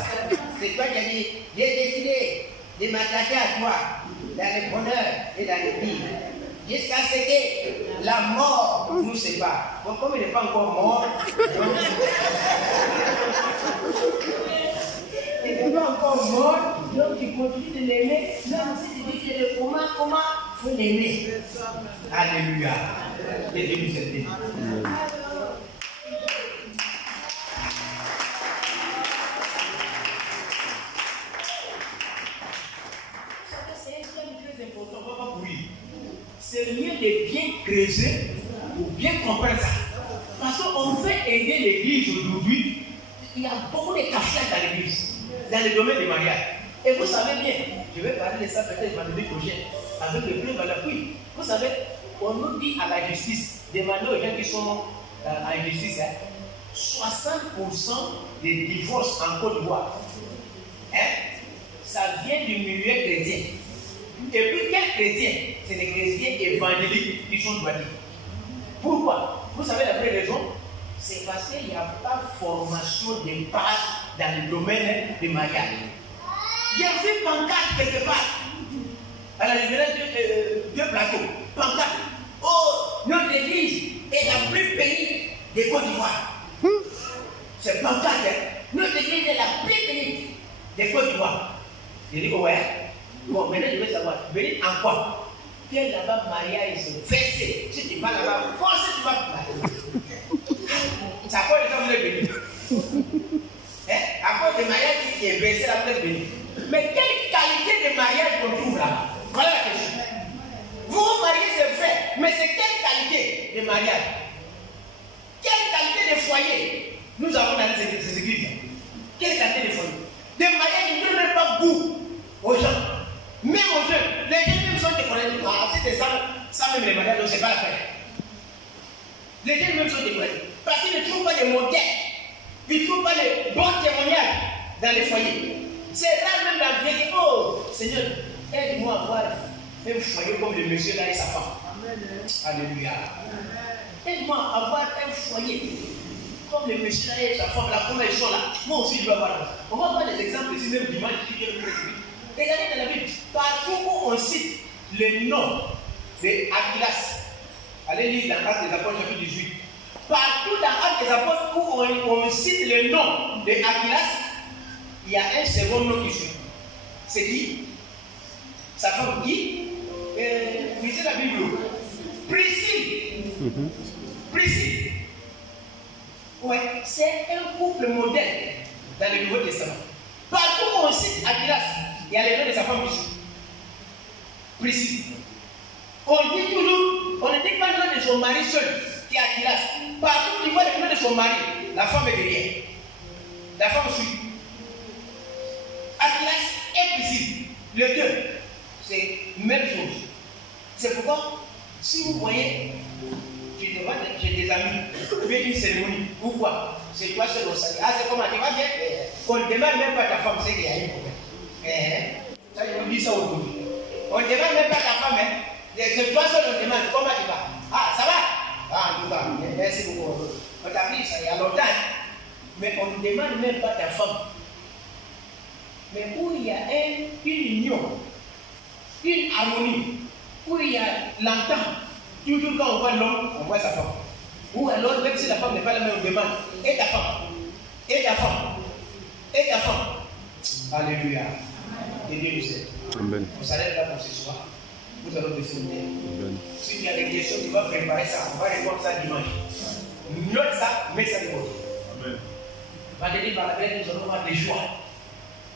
C'est toi qui as dit, j'ai décidé de m'attacher à toi dans le bonheur et dans le pire. Jusqu'à ce que la mort nous sépare. Bon, comme il n'est pas encore mort, il n'est pas encore mort, donc il continue de l'aimer. Même si tu dis que le comment, il faut l'aimer. Alléluia. Et Dieu nous aide. C'est mieux de bien creuser pour bien comprendre ça. Parce qu'on veut aider l'église aujourd'hui. Il y a beaucoup de cafouillages dans l'église, dans le domaine du mariage. Et vous savez bien, je vais parler de ça peut-être vendredi prochain, avec le preuve à l'appui. Vous savez, on nous dit à la justice, demandez aux gens qui sont en justice, 60% des divorces en Côte d'Ivoire, ça vient du milieu chrétien. Et puis, quels chrétiens? C'est les chrétiens évangéliques qui sont droités. Pourquoi? Vous savez la vraie raison? C'est parce qu'il n'y a pas de formation de base dans le domaine du mariage. J'ai vu pancarte quelque part, à la libération de plateau. Pancarte. Oh, notre église est la plus pénible des Côte d'Ivoire. C'est pancarte. Notre église est la plus pénible des Côte d'Ivoire. J'ai dit, ouais. Bon, maintenant je veux savoir, venir en quoi? Tu es là-bas marié, ils sont versés. Si tu vas là-bas, forcément tu vas te marier. C'est à quoi les gens voulaient venir? À cause du mariage qui est versé, là, vous êtes venir. Mais quelle qualité de mariage qu'on trouve là? Voilà la question. Vous vous mariez, c'est vrai, mais c'est quelle qualité de mariage? Quelle qualité de foyer nous avons dans ces églises? Quelle qualité de foyer? Des mariages qui ne donnent même pas goût aux gens. Même aux jeunes, les jeunes même sont découragés. Si c'est ça même les mariages, donc c'est pas la peine. Les jeunes même sont découragés. Parce qu'ils ne trouvent pas de modèles. Ils ne trouvent pas de bons témoignages dans les foyers. C'est rare même dans le vie. Oh, Seigneur, aide-moi à avoir un foyer comme le monsieur là et sa femme. Alléluia. Aide-moi à avoir un foyer comme le monsieur là et sa femme là, comme ils sont là. Moi aussi, je dois avoir. On va voir des exemples ici, même dimanche, qui viennent nous expliquer. Regardez dans la Bible, partout où on cite le nom d'Aquilas, allez lire dans Actes des Apôtres chapitre 18, partout dans Actes des Apôtres où on cite le nom d'Aquilas, il y a un second nom qui suit. C'est qui? Sa femme qui? Lisez la Bible. Priscille. Priscille. Ouais, c'est un couple modèle dans le Nouveau Testament. Partout où on cite Aquilas, il y a le nom de sa femme qui suit. Priscille. On dit toujours, on ne dit pas le nom de son mari seul, qui est Aquilas. Partout où il voit le nom de son mari, la femme est derrière. La femme suit. Aquilas et Priscille, les deux, c'est la même chose. C'est pourquoi, si vous voyez, j'ai des amis, tu fais une cérémonie, ou quoi? C'est toi seul au salut. Ah, c'est comment tu vas bien? On ne demande même pas à ta femme, c'est qu'il y a un problème. Ça, je vous dis ça aujourd'hui. On ne demande même pas à ta femme, C'est toi seul on demande comment tu vas. Ah, ça va? Ah, en tout cas, merci beaucoup. On t'a dit ça il y a longtemps. Mais on ne demande même pas ta femme. Mais où il y a une union, une harmonie, où il y a l'entente, toujours quand on voit l'homme, on voit sa femme. Ou alors, même si la femme n'est pas là, mais on demande, et ta femme, et ta femme, et ta femme. Alléluia. Que Dieu nous aide. Amen. On s'arrête là pour ce soir. Nous allons descendre. Si il y a des questions, tu vas préparer ça. On va répondre ça dimanche. Note ça, mets ça de côté. Amen. Vendredi par la grâce, nous allons avoir des choix.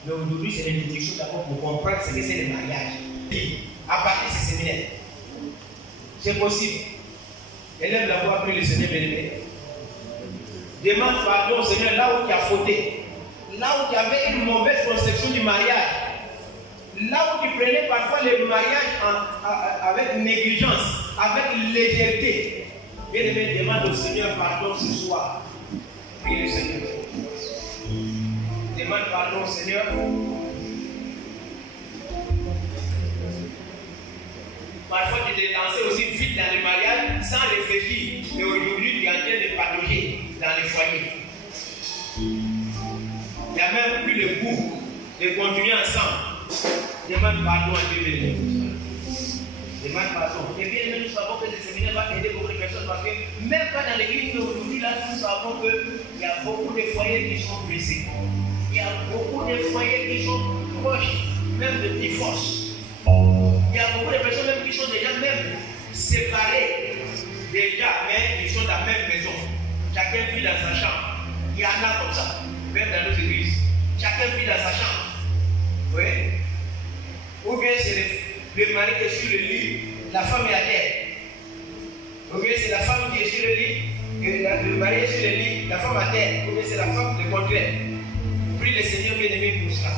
Mais aujourd'hui, c'est l'introduction d'abord pour comprendre ce que c'est le mariage. À partir de ce séminaire, c'est possible. Élève la voix, prie le Seigneur béni. Demande pardon au Seigneur là où tu as fauté. Là où tu avais une mauvaise conception du mariage. Là où tu prenais parfois le mariage avec négligence, avec légèreté. Bien aimé, demande au Seigneur pardon ce soir. Prie le Seigneur. Demande pardon au Seigneur. Parfois, tu t'es lancé aussi vite dans le mariage sans réfléchir. Et aujourd'hui, tu es en train de patauger dans les foyers. Il n'y a même plus le goût de continuer ensemble. Demande pardon à Dieu béni. Demande pardon. Et bien, nous savons que ce séminaire va aider beaucoup de personnes parce que même pas dans l'église aujourd'hui, là, nous savons qu'il y a beaucoup de foyers qui sont brisés. Il y a beaucoup de foyers qui sont proches, même de divorce. Il y a beaucoup de personnes même qui sont déjà même séparées, déjà, mais ils sont dans la même maison. Chacun vit dans sa chambre. Il y en a comme ça, même dans nos églises. Chacun vit dans sa chambre. Oui. Ou bien c'est le mari qui est sur le lit, la femme est à terre. Ou bien c'est la femme qui est sur le lit, et le mari est sur le lit, la femme à terre. Ou bien c'est la femme le contraire. Prie le Seigneur bien-aimé pour cela.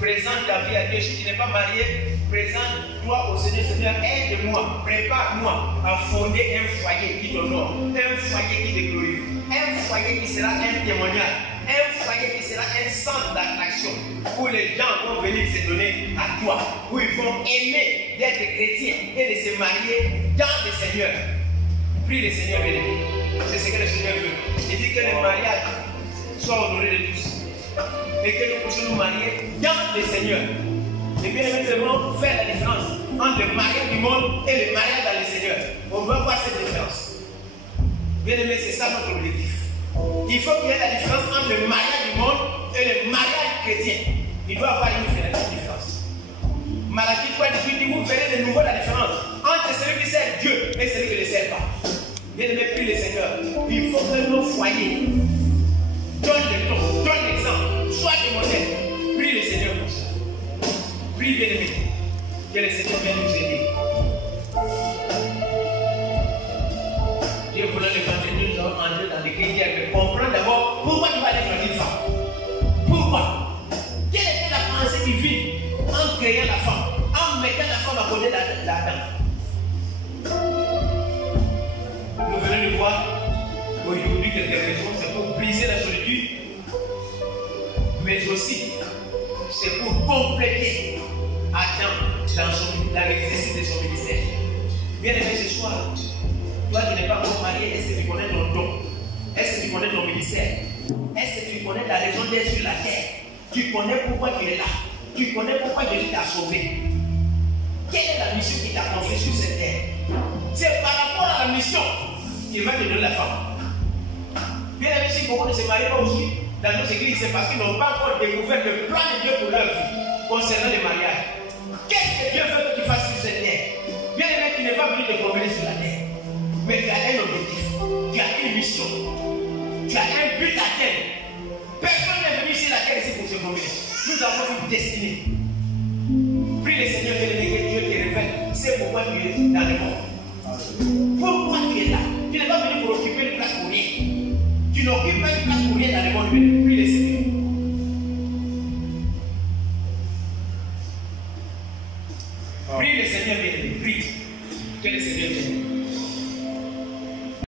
Présente ta vie à Dieu. Si tu n'es pas marié, présente-toi au Seigneur. Seigneur, aide-moi, prépare-moi à fonder un foyer qui t'honore, un foyer qui te glorifie, un foyer qui sera un témoignage, un foyer qui sera un centre d'attraction où les gens vont venir se donner à toi, où ils vont aimer d'être chrétiens et de se marier dans le Seigneur. Prie le Seigneur béni. C'est ce que le Seigneur veut. Il dit que le mariage soit honoré de tous. Et que nous puissions nous marier dans le Seigneur. Et bien, nous devons faire la différence entre le mariage du monde et le mariage dans le Seigneur. On doit voir cette différence. Bien aimé, c'est ça notre objectif. Il faut qu'il y ait la différence entre le mariage du monde et le mariage chrétien. Il doit y avoir une différence. Malachie 3:18 dit, vous verrez de nouveau la différence entre celui qui sert Dieu et celui qui ne le sert pas. Bien aimé, prie le Seigneur. Il faut que nos foyers donnent le ton, donnent l'exemple, soient des modèles. Prie le Seigneur pour ça. Prie bien aimé. Que le Seigneur vienne nous aider. Dieu voulant l'évangile, nous allons entrer dans l'église et comprendre d'abord pourquoi tu vas aller choisir une femme. Pourquoi? Quelle était la pensée divine en créant la femme, en mettant la femme à côté d'Adam? Nous venons de voir aujourd'hui quelques raisons, c'est pour briser la solitude, mais aussi c'est pour compléter Adam dans l'exercice de son ministère. Bien aimé, ce soir, toi qui n'es pas encore marié, est-ce que tu connais ton don? Est-ce que tu connais ton ministère? Est-ce que tu connais ta raison d'être sur la terre? Tu connais pourquoi tu es là? Tu connais pourquoi Jésus t'a sauvé? Quelle est la mission qu'il t'a confiée sur cette terre? C'est par rapport à la mission qu'il va te donner la femme. Bien aimé, si beaucoup ne se marient pas aussi dans nos églises, c'est parce qu'ils n'ont pas encore découvert le plan de Dieu pour leur vie concernant le mariage. Qu'est-ce que Dieu veut que tu fasses sur cette terre? Bien aimé, tu n'es pas venu te promener sur la terre, mais tu as un objectif, tu as une mission, tu as un but à atteindre. Personne n'est venu sur la terre ici pour se promener. Nous avons une destinée. Prie le Seigneur que Dieu te révèle. C'est pourquoi tu es dans le monde. Pourquoi tu es là? Tu n'es pas venu pour occuper une place pour rien. Tu n'occupes pas une place pour rien dans le monde.